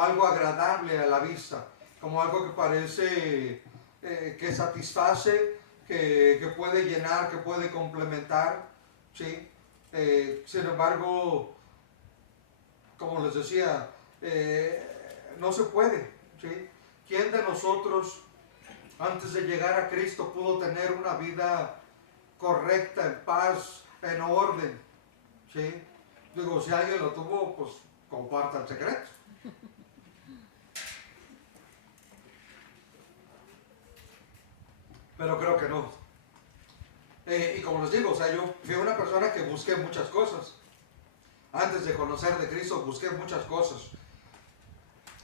algo agradable a la vista, como algo que parece que satisface, que puede llenar, que puede complementar, ¿sí? Sin embargo, como les decía, no se puede, ¿sí? ¿Quién de nosotros antes de llegar a Cristo pudo tener una vida correcta, en paz, en orden, ¿sí? Digo, si alguien lo tuvo, pues comparta el secreto. Pero creo que no. Y como les digo, o sea, yo fui una persona que busqué muchas cosas. Antes de conocer de Cristo, busqué muchas cosas.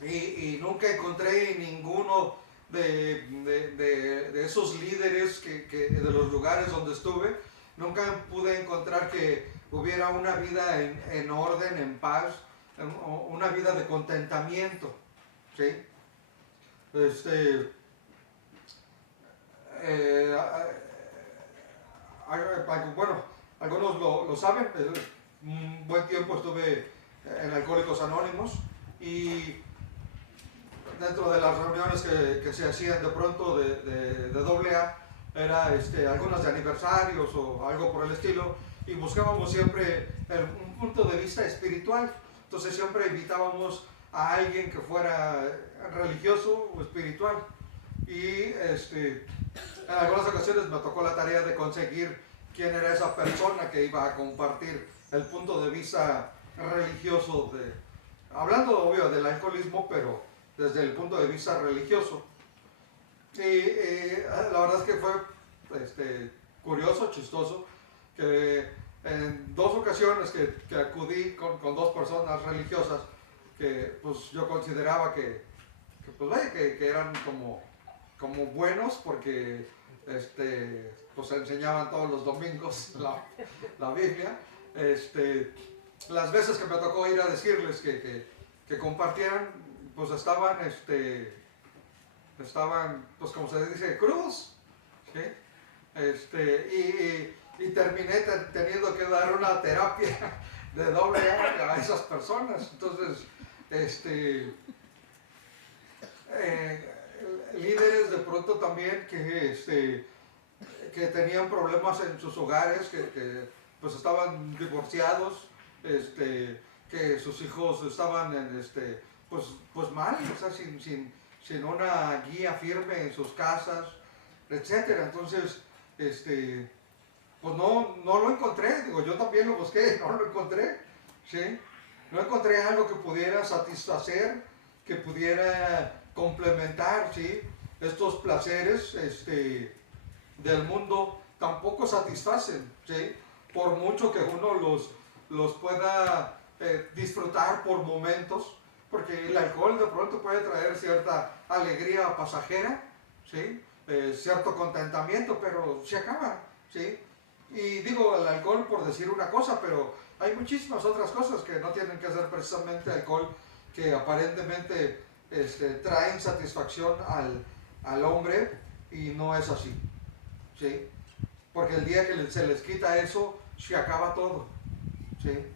Y nunca encontré ninguno de esos líderes de los lugares donde estuve, nunca pude encontrar que hubiera una vida en orden, en paz, una vida de contentamiento, ¿sí? Bueno, algunos lo saben, un buen tiempo estuve en Alcohólicos Anónimos, y dentro de las reuniones que se hacían de pronto de AA, era algunas de aniversarios o algo por el estilo, y buscábamos siempre un punto de vista espiritual. Entonces siempre invitábamos a alguien que fuera religioso o espiritual. Y en algunas ocasiones me tocó la tarea de conseguir quién era esa persona que iba a compartir el punto de vista religioso hablando obvio del alcoholismo, pero desde el punto de vista religioso. Y la verdad es que fue curioso, chistoso, que en dos ocasiones que acudí con dos personas religiosas que pues yo consideraba pues vaya, que eran como buenos porque pues enseñaban todos los domingos la Biblia. Las veces que me tocó ir a decirles que compartieran, pues estaban, pues como se dice, crudos, ¿sí? Y terminé teniendo que dar una terapia de doble A esas personas. Entonces, líderes de pronto también que tenían problemas en sus hogares, que pues estaban divorciados, que sus hijos estaban pues mal, o sea, sin una guía firme en sus casas, etcétera. Entonces, pues no lo encontré, digo, yo también lo busqué, no lo encontré, ¿sí? No encontré algo que pudiera satisfacer, que pudiera complementar, ¿sí? Estos placeres del mundo tampoco satisfacen, ¿sí? Por mucho que uno los pueda disfrutar por momentos, porque el alcohol de pronto puede traer cierta alegría pasajera, ¿sí? Cierto contentamiento, pero se acaba, ¿sí? Y digo el alcohol por decir una cosa, pero hay muchísimas otras cosas que no tienen que ser precisamente alcohol, que aparentemente traen satisfacción al hombre, y no es así, ¿sí? Porque el día que se les quita eso, se acaba todo, ¿sí?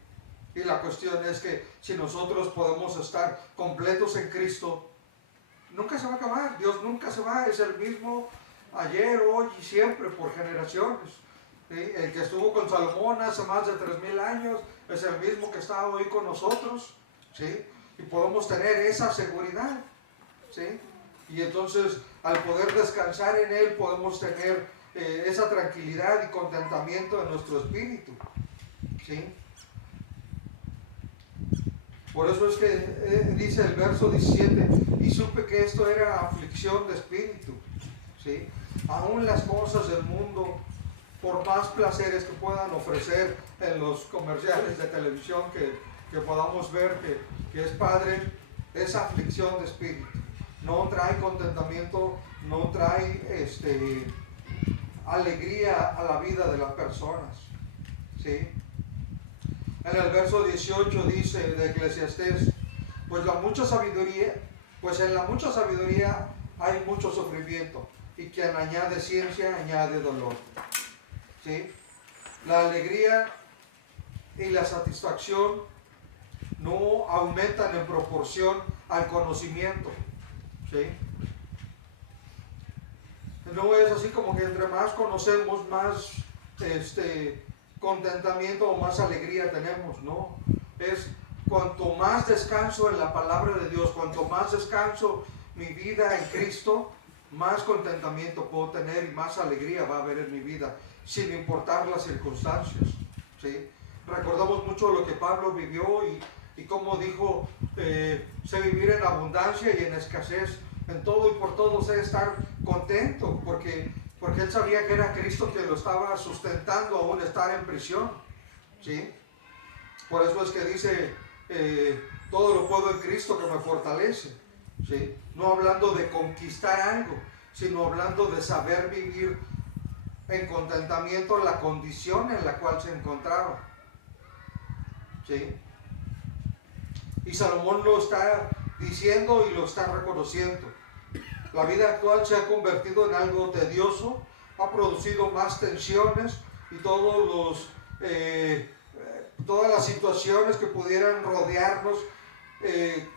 Y la cuestión es que si nosotros podemos estar completos en Cristo, nunca se va a acabar. Dios nunca se va, es el mismo ayer, hoy y siempre, por generaciones, ¿sí? El que estuvo con Salomón hace más de 3000 años es el mismo que está hoy con nosotros, ¿sí? Y podemos tener esa seguridad, ¿sí? Y entonces, al poder descansar en Él, podemos tener esa tranquilidad y contentamiento en nuestro espíritu, ¿sí? Por eso es que dice el verso 17, y supe que esto era aflicción de espíritu, ¿sí? Aún las cosas del mundo, por más placeres que puedan ofrecer en los comerciales de televisión que podamos ver que es padre, es aflicción de espíritu. No trae contentamiento, no trae alegría a la vida de las personas, ¿sí? En el verso 18 dice de Eclesiastés, pues en la mucha sabiduría hay mucho sufrimiento, y quien añade ciencia añade dolor, ¿sí? La alegría y la satisfacción no aumentan en proporción al conocimiento, ¿sí? No es así como que entre más conocemos, más contentamiento o más alegría tenemos, no. Es cuanto más descanso en la palabra de Dios, cuanto más descanso mi vida en Cristo, más contentamiento puedo tener y más alegría va a haber en mi vida, sin importar las circunstancias, ¿sí? Recordamos mucho lo que Pablo vivió y cómo dijo, sé vivir en abundancia y en escasez, en todo y por todo sé estar contento, porque él sabía que era Cristo quien lo estaba sustentando aún estar en prisión, ¿sí? Por eso es que dice, todo lo puedo en Cristo que me fortalece, ¿sí? No hablando de conquistar algo, sino hablando de saber vivir en contentamiento la condición en la cual se encontraba, ¿sí? Y Salomón lo está diciendo y lo está reconociendo. La vida actual se ha convertido en algo tedioso, ha producido más tensiones y todas las situaciones que pudieran rodearnos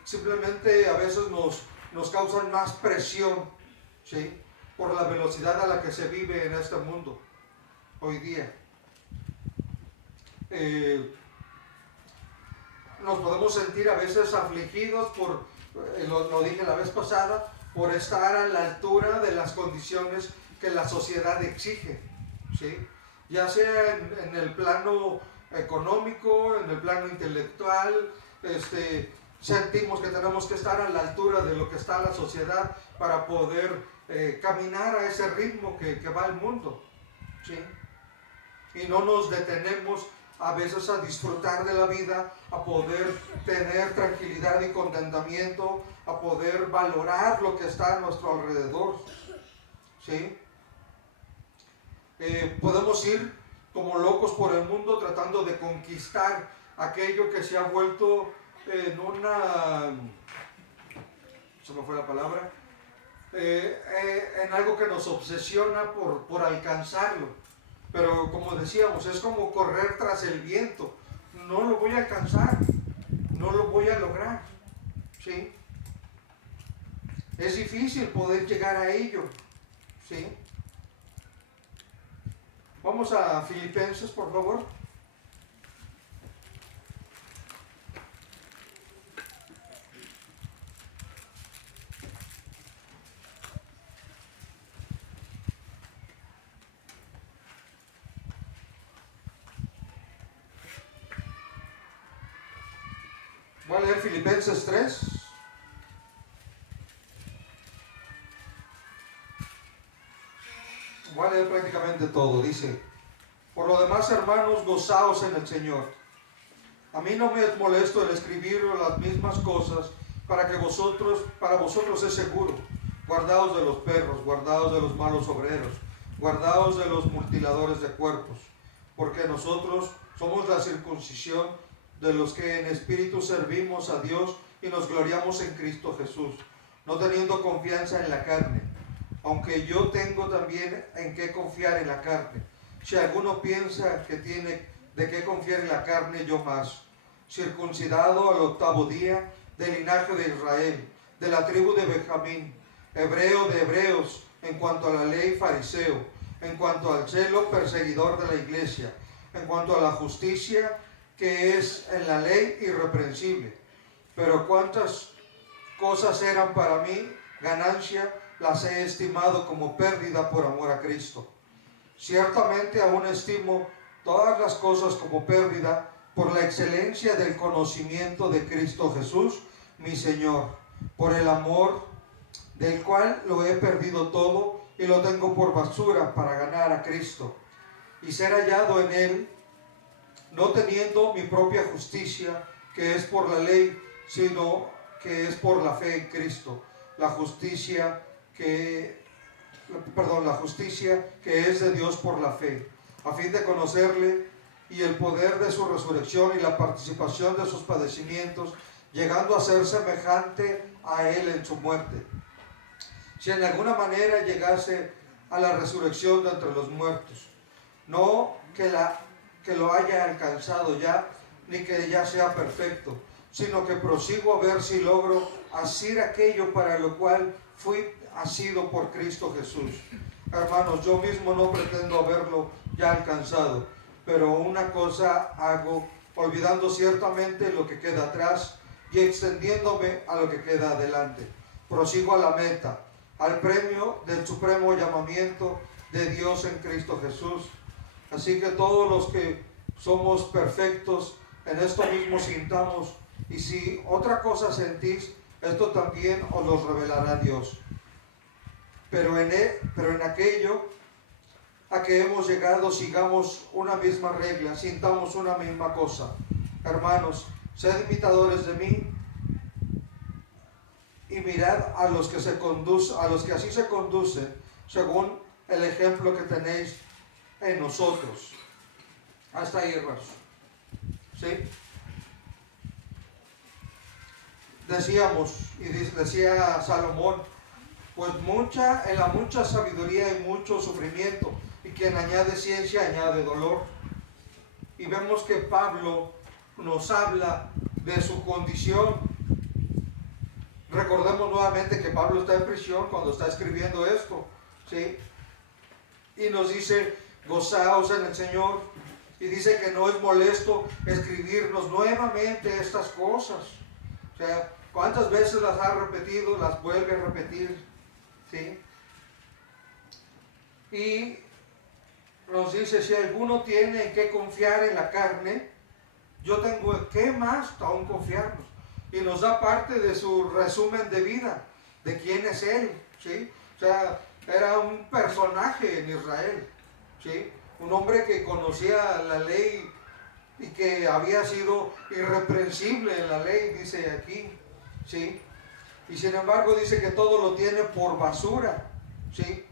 simplemente a veces nos causan más presión, ¿sí? Por la velocidad a la que se vive en este mundo hoy día. Nos podemos sentir a veces afligidos lo dije la vez pasada, por estar a la altura de las condiciones que la sociedad exige, ¿sí? Ya sea en el plano económico, en el plano intelectual, sentimos que tenemos que estar a la altura de lo que está la sociedad para poder caminar a ese ritmo que va el mundo, ¿sí? Y no nos detenemos a veces a disfrutar de la vida, a poder tener tranquilidad y contentamiento, a poder valorar lo que está a nuestro alrededor, ¿sí? Podemos ir como locos por el mundo tratando de conquistar aquello que se ha vuelto en una, se me fue la palabra, en algo que nos obsesiona por alcanzarlo. Pero como decíamos, es como correr tras el viento. No lo voy a alcanzar, no lo voy a lograr, ¿sí? Es difícil poder llegar a ello, ¿sí? Vamos a Filipenses, por favor. Voy a leer Filipenses 3. Voy a leer prácticamente todo. Dice: por lo demás, hermanos, gozaos en el Señor. A mí no me es molesto el escribir las mismas cosas para vosotros es seguro. Guardaos de los perros, guardaos de los malos obreros, guardaos de los mutiladores de cuerpos, porque nosotros somos la circuncisión de los que en espíritu servimos a Dios y nos gloriamos en Cristo Jesús, no teniendo confianza en la carne, aunque yo tengo también en qué confiar en la carne. Si alguno piensa que tiene de qué confiar en la carne, yo más. Circuncidado al 8º día, del linaje de Israel, de la tribu de Benjamín, hebreo de hebreos, en cuanto a la ley, fariseo, en cuanto al celo, perseguidor de la iglesia, en cuanto a la justicia que es en la ley, irreprensible. Pero cuántas cosas eran para mí ganancia, las he estimado como pérdida por amor a Cristo. Ciertamente aún estimo todas las cosas como pérdida por la excelencia del conocimiento de Cristo Jesús, mi Señor, por el amor del cual lo he perdido todo y lo tengo por basura para ganar a Cristo y ser hallado en Él, no teniendo mi propia justicia, que es por la ley, sino que es por la fe en Cristo, la justicia que es de Dios por la fe, a fin de conocerle y el poder de su resurrección y la participación de sus padecimientos, llegando a ser semejante a Él en su muerte, si en alguna manera llegase a la resurrección de entre los muertos. No que lo haya alcanzado ya, ni que ya sea perfecto, sino que prosigo a ver si logro hacer aquello para lo cual fui asido por Cristo Jesús. Hermanos, yo mismo no pretendo haberlo ya alcanzado, pero una cosa hago, olvidando ciertamente lo que queda atrás y extendiéndome a lo que queda adelante. Prosigo a la meta, al premio del supremo llamamiento de Dios en Cristo Jesús. Así que todos los que somos perfectos, en esto mismo sintamos, y si otra cosa sentís, esto también os lo revelará Dios. Pero en aquello a que hemos llegado, sigamos una misma regla, sintamos una misma cosa. Hermanos, sed imitadores de mí y mirad a los que así se conducen, según el ejemplo que tenéis en nosotros. Hasta ahí, hermanos. ¿Sí? Decíamos, y decía Salomón, pues en la mucha sabiduría hay mucho sufrimiento, y quien añade ciencia añade dolor. Y vemos que Pablo nos habla de su condición. Recordemos nuevamente que Pablo está en prisión cuando está escribiendo esto, ¿sí? Y nos dice: gozaos en el Señor, y dice que no es molesto escribirnos nuevamente estas cosas, O sea, ¿cuántas veces las ha repetido? Las vuelve a repetir, ¿sí? Y nos dice, si alguno tiene en qué confiar en la carne, yo tengo en qué más aún confiarnos. Y nos da parte de su resumen de vida, de quién es él, ¿sí? O sea, era un personaje en Israel, ¿sí? Un hombre que conocía la ley y que había sido irreprensible en la ley, dice aquí, ¿sí? Y sin embargo dice que todo lo tiene por basura, ¿sí?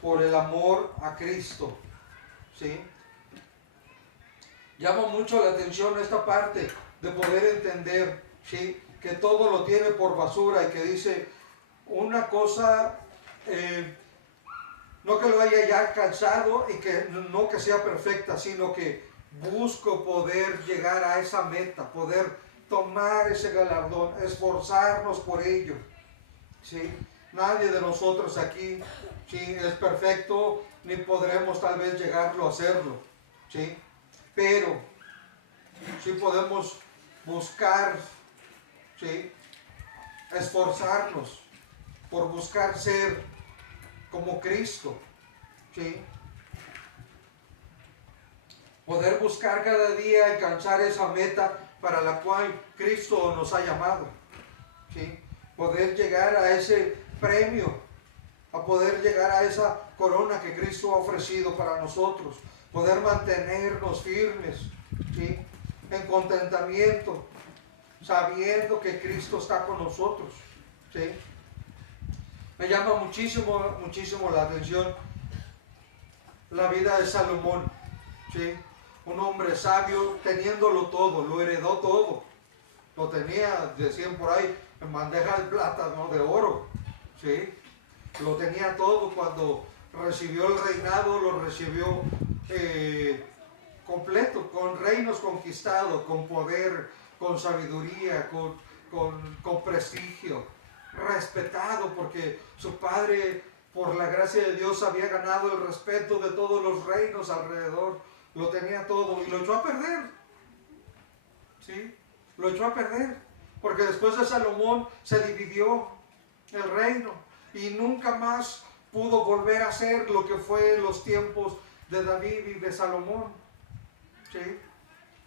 Por el amor a Cristo, ¿sí? Llama mucho la atención esta parte de poder entender, ¿sí? Que todo lo tiene por basura y que dice una cosa, no que lo haya ya alcanzado y que no que sea perfecta, sino que busco poder llegar a esa meta, poder tomar ese galardón, esforzarnos por ello, ¿sí? Nadie de nosotros aquí, ¿sí?, es perfecto, ni podremos tal vez llegarlo a hacerlo, ¿sí? Pero sí podemos buscar, ¿sí?, esforzarnos por buscar ser como Cristo, ¿sí? Poder buscar cada día alcanzar esa meta para la cual Cristo nos ha llamado, ¿sí? Poder llegar a ese premio, a poder llegar a esa corona que Cristo ha ofrecido para nosotros, poder mantenernos firmes, ¿sí?, en contentamiento, sabiendo que Cristo está con nosotros, ¿sí? Me llama muchísimo, muchísimo la atención la vida de Salomón, ¿sí? Un hombre sabio, teniéndolo todo, lo heredó todo, lo tenía, decían por ahí, en bandeja de plata, no de oro, ¿sí? Lo tenía todo. Cuando recibió el reinado, lo recibió completo, con reinos conquistados, con poder, con sabiduría, con prestigio, respetado, porque su padre, por la gracia de Dios, había ganado el respeto de todos los reinos alrededor. Lo tenía todo y lo echó a perder, ¿sí? Lo echó a perder, porque después de Salomón se dividió el reino y nunca más pudo volver a ser lo que fue en los tiempos de David y de Salomón, ¿sí?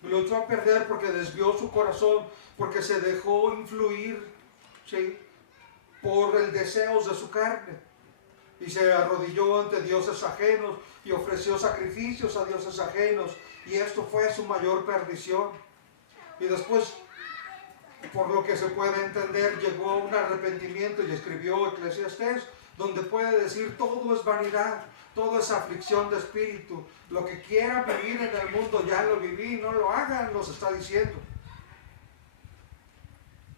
Lo echó a perder porque desvió su corazón, porque se dejó influir, ¿sí?, por el deseos de su carne, y se arrodilló ante dioses ajenos y ofreció sacrificios a dioses ajenos, y esto fue su mayor perdición. Y después, por lo que se puede entender, llegó a un arrepentimiento y escribió Eclesiastés, donde puede decir: todo es vanidad, todo es aflicción de espíritu, lo que quieran vivir en el mundo ya lo viví, no lo hagan, nos está diciendo,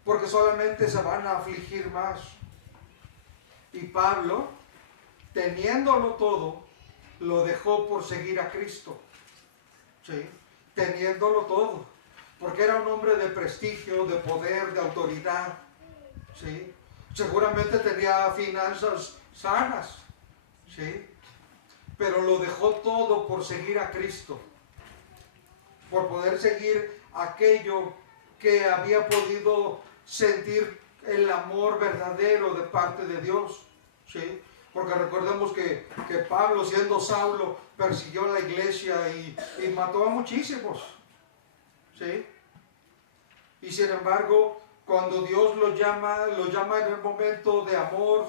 porque solamente se van a afligir más. Y Pablo, teniéndolo todo, lo dejó por seguir a Cristo, ¿sí? Teniéndolo todo, porque era un hombre de prestigio, de poder, de autoridad, ¿sí? Seguramente tenía finanzas sanas, ¿sí? Pero lo dejó todo por seguir a Cristo, por poder seguir aquello que había podido sentir el amor verdadero de parte de Dios, ¿sí? Porque recordemos que Pablo, siendo Saulo, persiguió la iglesia y mató a muchísimos, ¿sí? Y sin embargo, cuando Dios lo llama en un momento de amor,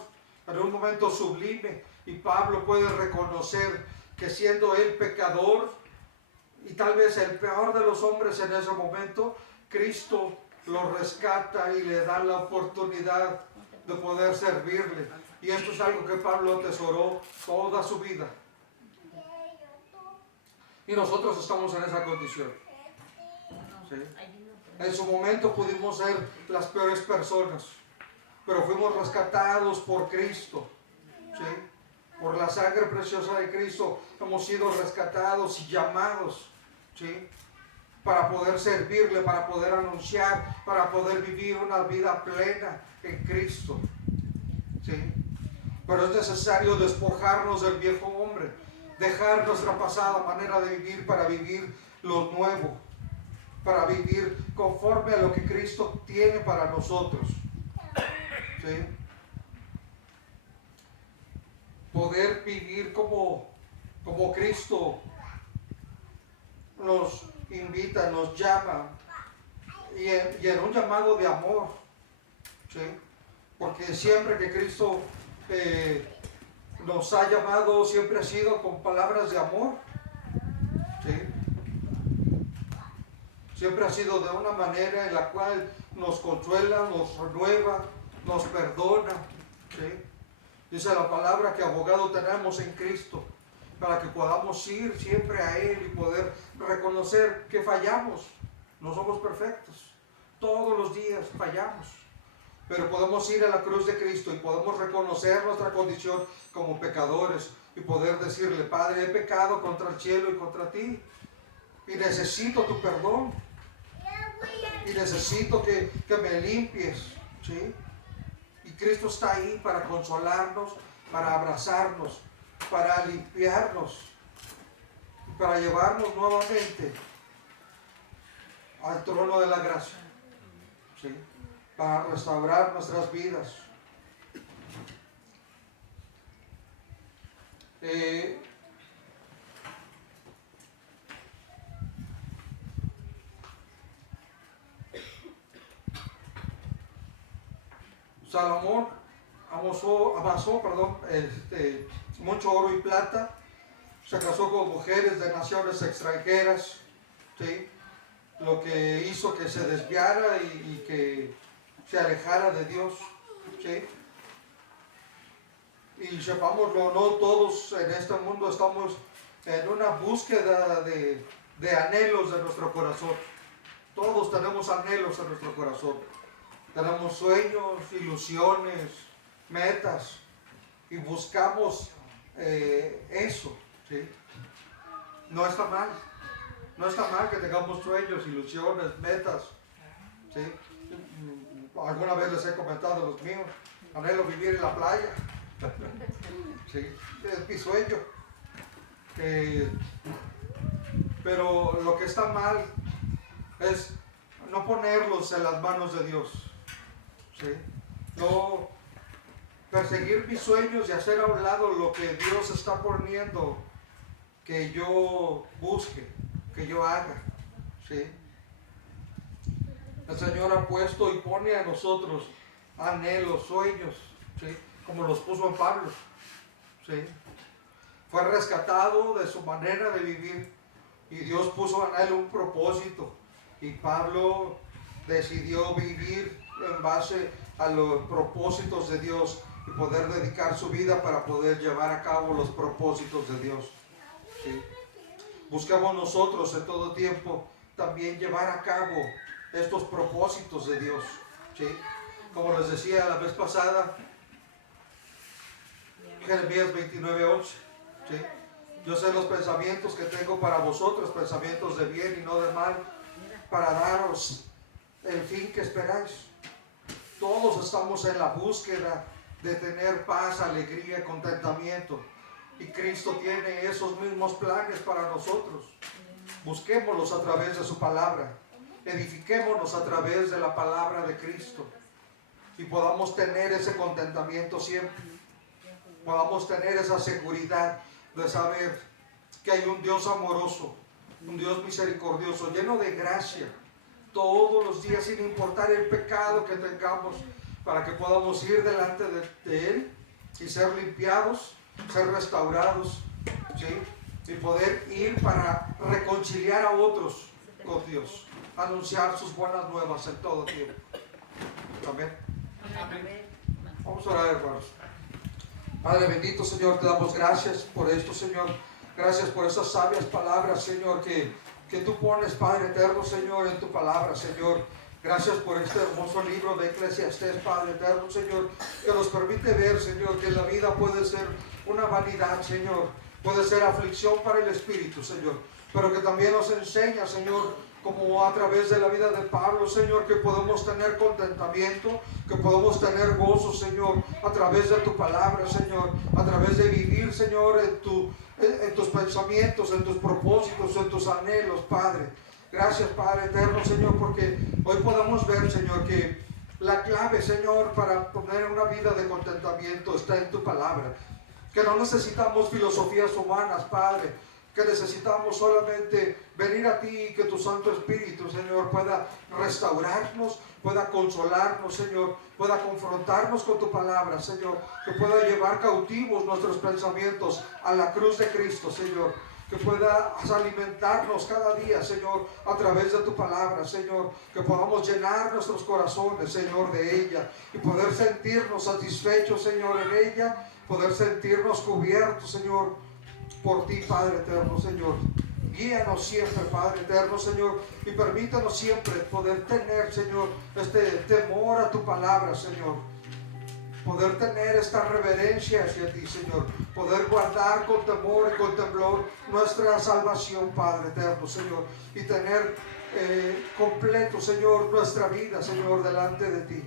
en un momento sublime, y Pablo puede reconocer que siendo él pecador, y tal vez el peor de los hombres en ese momento, Cristo lo rescata y le da la oportunidad de poder servirle. Y esto es algo que Pablo atesoró toda su vida. Y nosotros estamos en esa condición, ¿sí? En su momento pudimos ser las peores personas, pero fuimos rescatados por Cristo, ¿sí? Por la sangre preciosa de Cristo hemos sido rescatados y llamados, ¿sí?, para poder servirle, para poder anunciar, para poder vivir una vida plena en Cristo, ¿sí? Pero es necesario despojarnos del viejo hombre, dejar nuestra pasada manera de vivir para vivir lo nuevo, para vivir conforme a lo que Cristo tiene para nosotros. ¿Sí? Poder vivir como Cristo nos invita, nos llama, y en un llamado de amor. ¿Sí? Porque siempre que Cristo nos ha llamado, siempre ha sido con palabras de amor. ¿Sí? Siempre ha sido de una manera en la cual nos consuela, nos renueva, nos perdona. ¿Sí? Dice la palabra que abogado tenemos en Cristo, para que podamos ir siempre a Él y poder reconocer que fallamos. No somos perfectos. Todos los días fallamos. Pero podemos ir a la cruz de Cristo y podemos reconocer nuestra condición como pecadores y poder decirle: Padre, he pecado contra el cielo y contra ti, y necesito tu perdón, y necesito que me limpies. ¿Sí? Y Cristo está ahí para consolarnos, para abrazarnos, para limpiarnos, para llevarnos nuevamente al trono de la gracia. ¿Sí? Para restaurar nuestras vidas. Salomón amasó mucho oro y plata, se casó con mujeres de naciones extranjeras, ¿sí? Lo que hizo que se desviara y que se alejara de Dios. ¿Sí? Y sepámoslo, no todos en este mundo estamos en una búsqueda de anhelos de nuestro corazón. Todos tenemos anhelos en nuestro corazón. Tenemos sueños, ilusiones, metas, y buscamos eso. ¿Sí? No está mal. No está mal que tengamos sueños, ilusiones, metas. ¿Sí? Alguna vez les he comentado los míos. Anhelo vivir en la playa. ¿Sí? Es mi sueño. Pero lo que está mal es no ponerlos en las manos de Dios. ¿Sí? No perseguir mis sueños y hacer a un lado lo que Dios está poniendo que yo busque, que yo haga. ¿Sí? El Señor ha puesto y pone a nosotros anhelos, sueños, ¿sí? Como los puso en Pablo. ¿Sí? Fue rescatado de su manera de vivir y Dios puso en él un propósito, y Pablo decidió vivir en base a los propósitos de Dios y poder dedicar su vida para poder llevar a cabo los propósitos de Dios. ¿Sí? Buscamos nosotros en todo tiempo también llevar a cabo estos propósitos de Dios. ¿Sí? Como les decía la vez pasada, Jeremías 29:11. ¿Sí? Yo sé los pensamientos que tengo para vosotros, pensamientos de bien y no de mal, para daros el fin que esperáis. Todos estamos en la búsqueda de tener paz, alegría, contentamiento. Y Cristo tiene esos mismos planes para nosotros. Busquémoslos a través de su palabra. Edifiquémonos a través de la palabra de Cristo. Y podamos tener ese contentamiento siempre. Podamos tener esa seguridad de saber que hay un Dios amoroso, un Dios misericordioso, lleno de gracia, todos los días, sin importar el pecado que tengamos, para que podamos ir delante de Él y ser limpiados, ser restaurados, ¿sí? Y poder ir para reconciliar a otros con Dios, anunciar sus buenas nuevas en todo tiempo. Amén. Vamos a orar, hermanos. Padre bendito, Señor, te damos gracias por esto, Señor. Gracias por esas sabias palabras, Señor, que tú pones, Padre eterno, Señor, en tu palabra, Señor. Gracias por este hermoso libro de Eclesiastés, Padre eterno, Señor, que nos permite ver, Señor, que la vida puede ser una vanidad, Señor. Puede ser aflicción para el espíritu, Señor. Pero que también nos enseña, Señor, como a través de la vida de Pablo, Señor, que podemos tener contentamiento, que podemos tener gozo, Señor, a través de tu palabra, Señor, a través de vivir, Señor, en tus pensamientos, en tus propósitos, en tus anhelos, Padre. Gracias, Padre eterno, Señor, porque hoy podemos ver, Señor, que la clave, Señor, para poner una vida de contentamiento está en tu palabra. Que no necesitamos filosofías humanas, Padre, que necesitamos solamente venir a ti y que tu Santo Espíritu, Señor, pueda restaurarnos, pueda consolarnos, Señor, pueda confrontarnos con tu palabra, Señor, que pueda llevar cautivos nuestros pensamientos a la cruz de Cristo, Señor, que puedas alimentarnos cada día, Señor, a través de tu palabra, Señor, que podamos llenar nuestros corazones, Señor, de ella y poder sentirnos satisfechos, Señor, en ella, poder sentirnos cubiertos, Señor, por ti, Padre eterno, Señor. Guíanos siempre, Padre eterno, Señor, y permítanos siempre poder tener, Señor, este temor a tu palabra, Señor. Poder tener esta reverencia hacia ti, Señor. Poder guardar con temor y con temblor nuestra salvación, Padre eterno, Señor. Y tener completo, Señor, nuestra vida, Señor, delante de ti.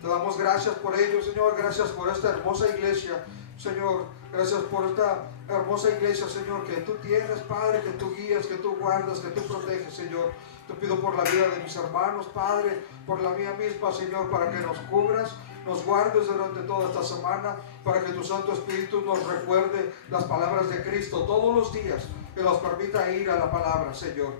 Te damos gracias por ello, Señor. Gracias por esta hermosa iglesia, Señor. Gracias por esta hermosa iglesia, Señor, que tú tienes, Padre, que tú guías, que tú guardas, que tú proteges, Señor. Te pido por la vida de mis hermanos, Padre, por la mía misma, Señor, para que nos cubras, nos guardes durante toda esta semana, para que tu Santo Espíritu nos recuerde las palabras de Cristo todos los días, que nos permita ir a la palabra, Señor.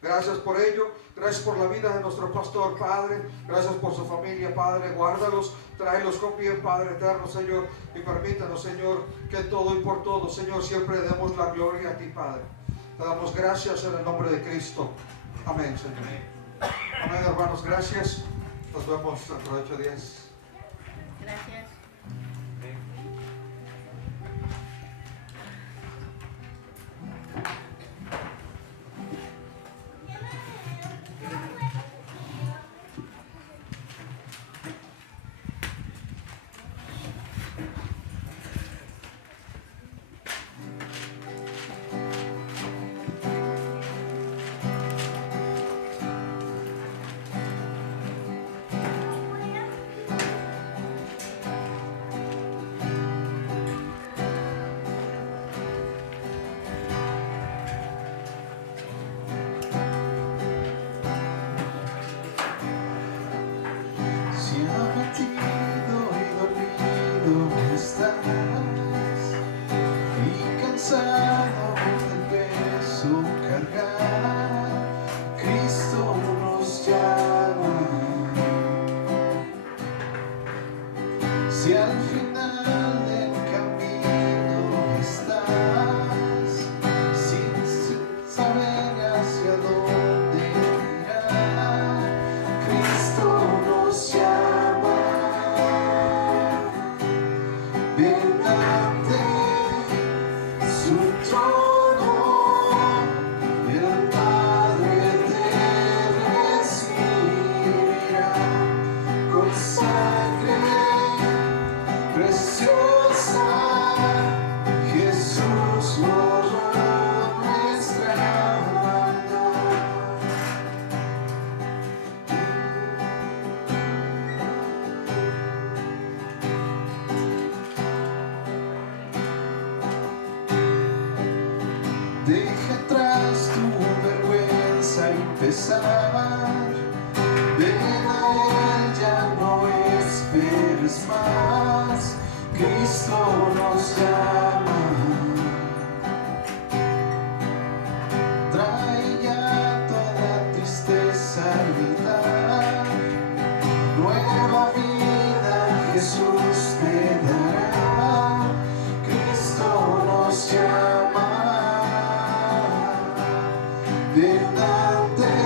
Gracias por ello, gracias por la vida de nuestro pastor, Padre, gracias por su familia, Padre, guárdalos, tráelos con bien, Padre eterno, Señor, y permítanos, Señor, que todo y por todo, Señor, siempre demos la gloria a ti, Padre. Te damos gracias en el nombre de Cristo. Amén, Señor. Amén, hermanos, gracias. Nos vemos dentro de 8 días. Gracias. Si al final del camino estás sin saber hacia dónde mirar, Cristo nos llama. Ven ante su trono, el Padre te recibirá con sangre preciosa. Jesús borró nuestra maldad. Deja atrás tu vergüenza y pesar. Ven a Él, ya no esperes más. Cristo nos llama. Trae ya toda tristeza al altar. Nueva vida Jesús te dará. Cristo nos llama. Ven ante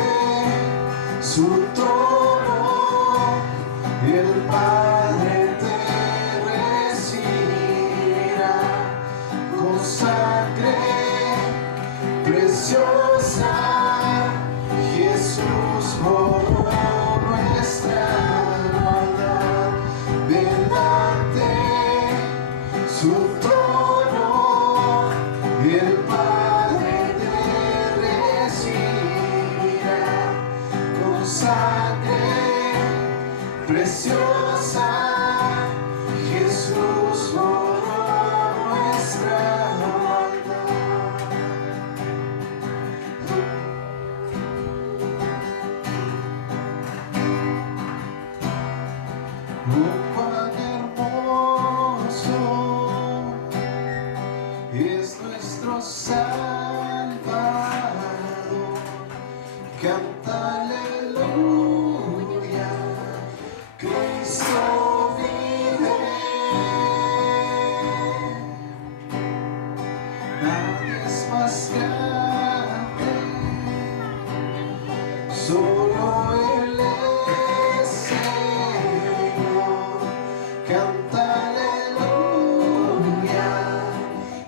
su trono, el Padre te recibirá con sangre preciosa. Jesús borró nuestra maldad. Ven ante su trono, el Padre te recibirá con sangre preciosa. Jesús borró nuestra maldad. Oh, cuán hermoso es nuestro Salvador. Canta aleluya, Cristo vive. Nadie es más grande, solo Él es Señor. Canta aleluya,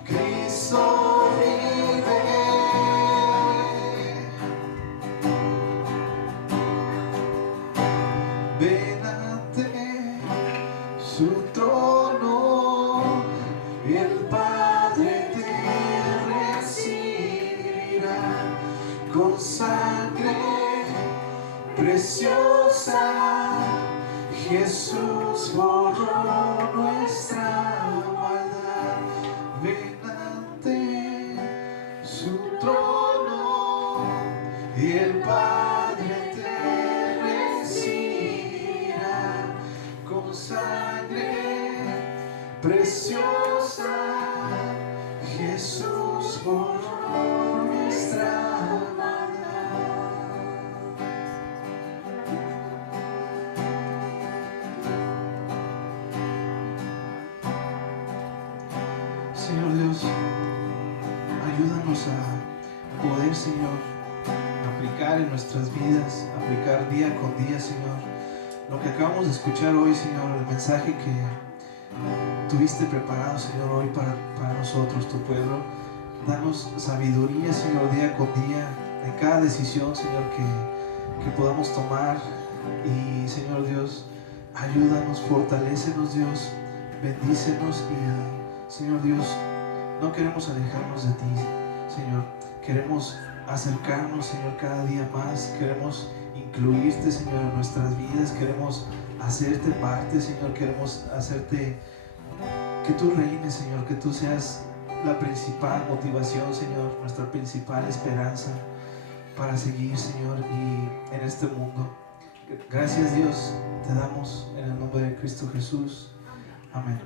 Cristo vive. Ven ante su trono, el Padre te recibirá con sangre preciosa. Jesús borró nuestra maldad. Ven ante su trono y el Padre te recibirá con sangre preciosa. Jesús borró nuestra maldad. Señor Dios, ayúdanos a poder, Señor, aplicar en nuestras vidas, aplicar día con día, Señor, lo que acabamos de escuchar hoy, Señor, el mensaje que tuviste preparado, Señor, hoy para nosotros, tu pueblo. Danos sabiduría, Señor, día con día, en cada decisión, Señor, que podamos tomar. Y, Señor Dios, ayúdanos, fortalécenos, Dios, bendícenos. Y, Señor Dios, no queremos alejarnos de ti, Señor. Queremos acercarnos, Señor, cada día más. Queremos incluirte, Señor, en nuestras vidas. Queremos hacerte parte, Señor. Queremos hacerte, que tú reines, Señor, que tú seas la principal motivación, Señor, nuestra principal esperanza para seguir, Señor, y en este mundo. Gracias, Dios, te damos en el nombre de Cristo Jesús. Amén.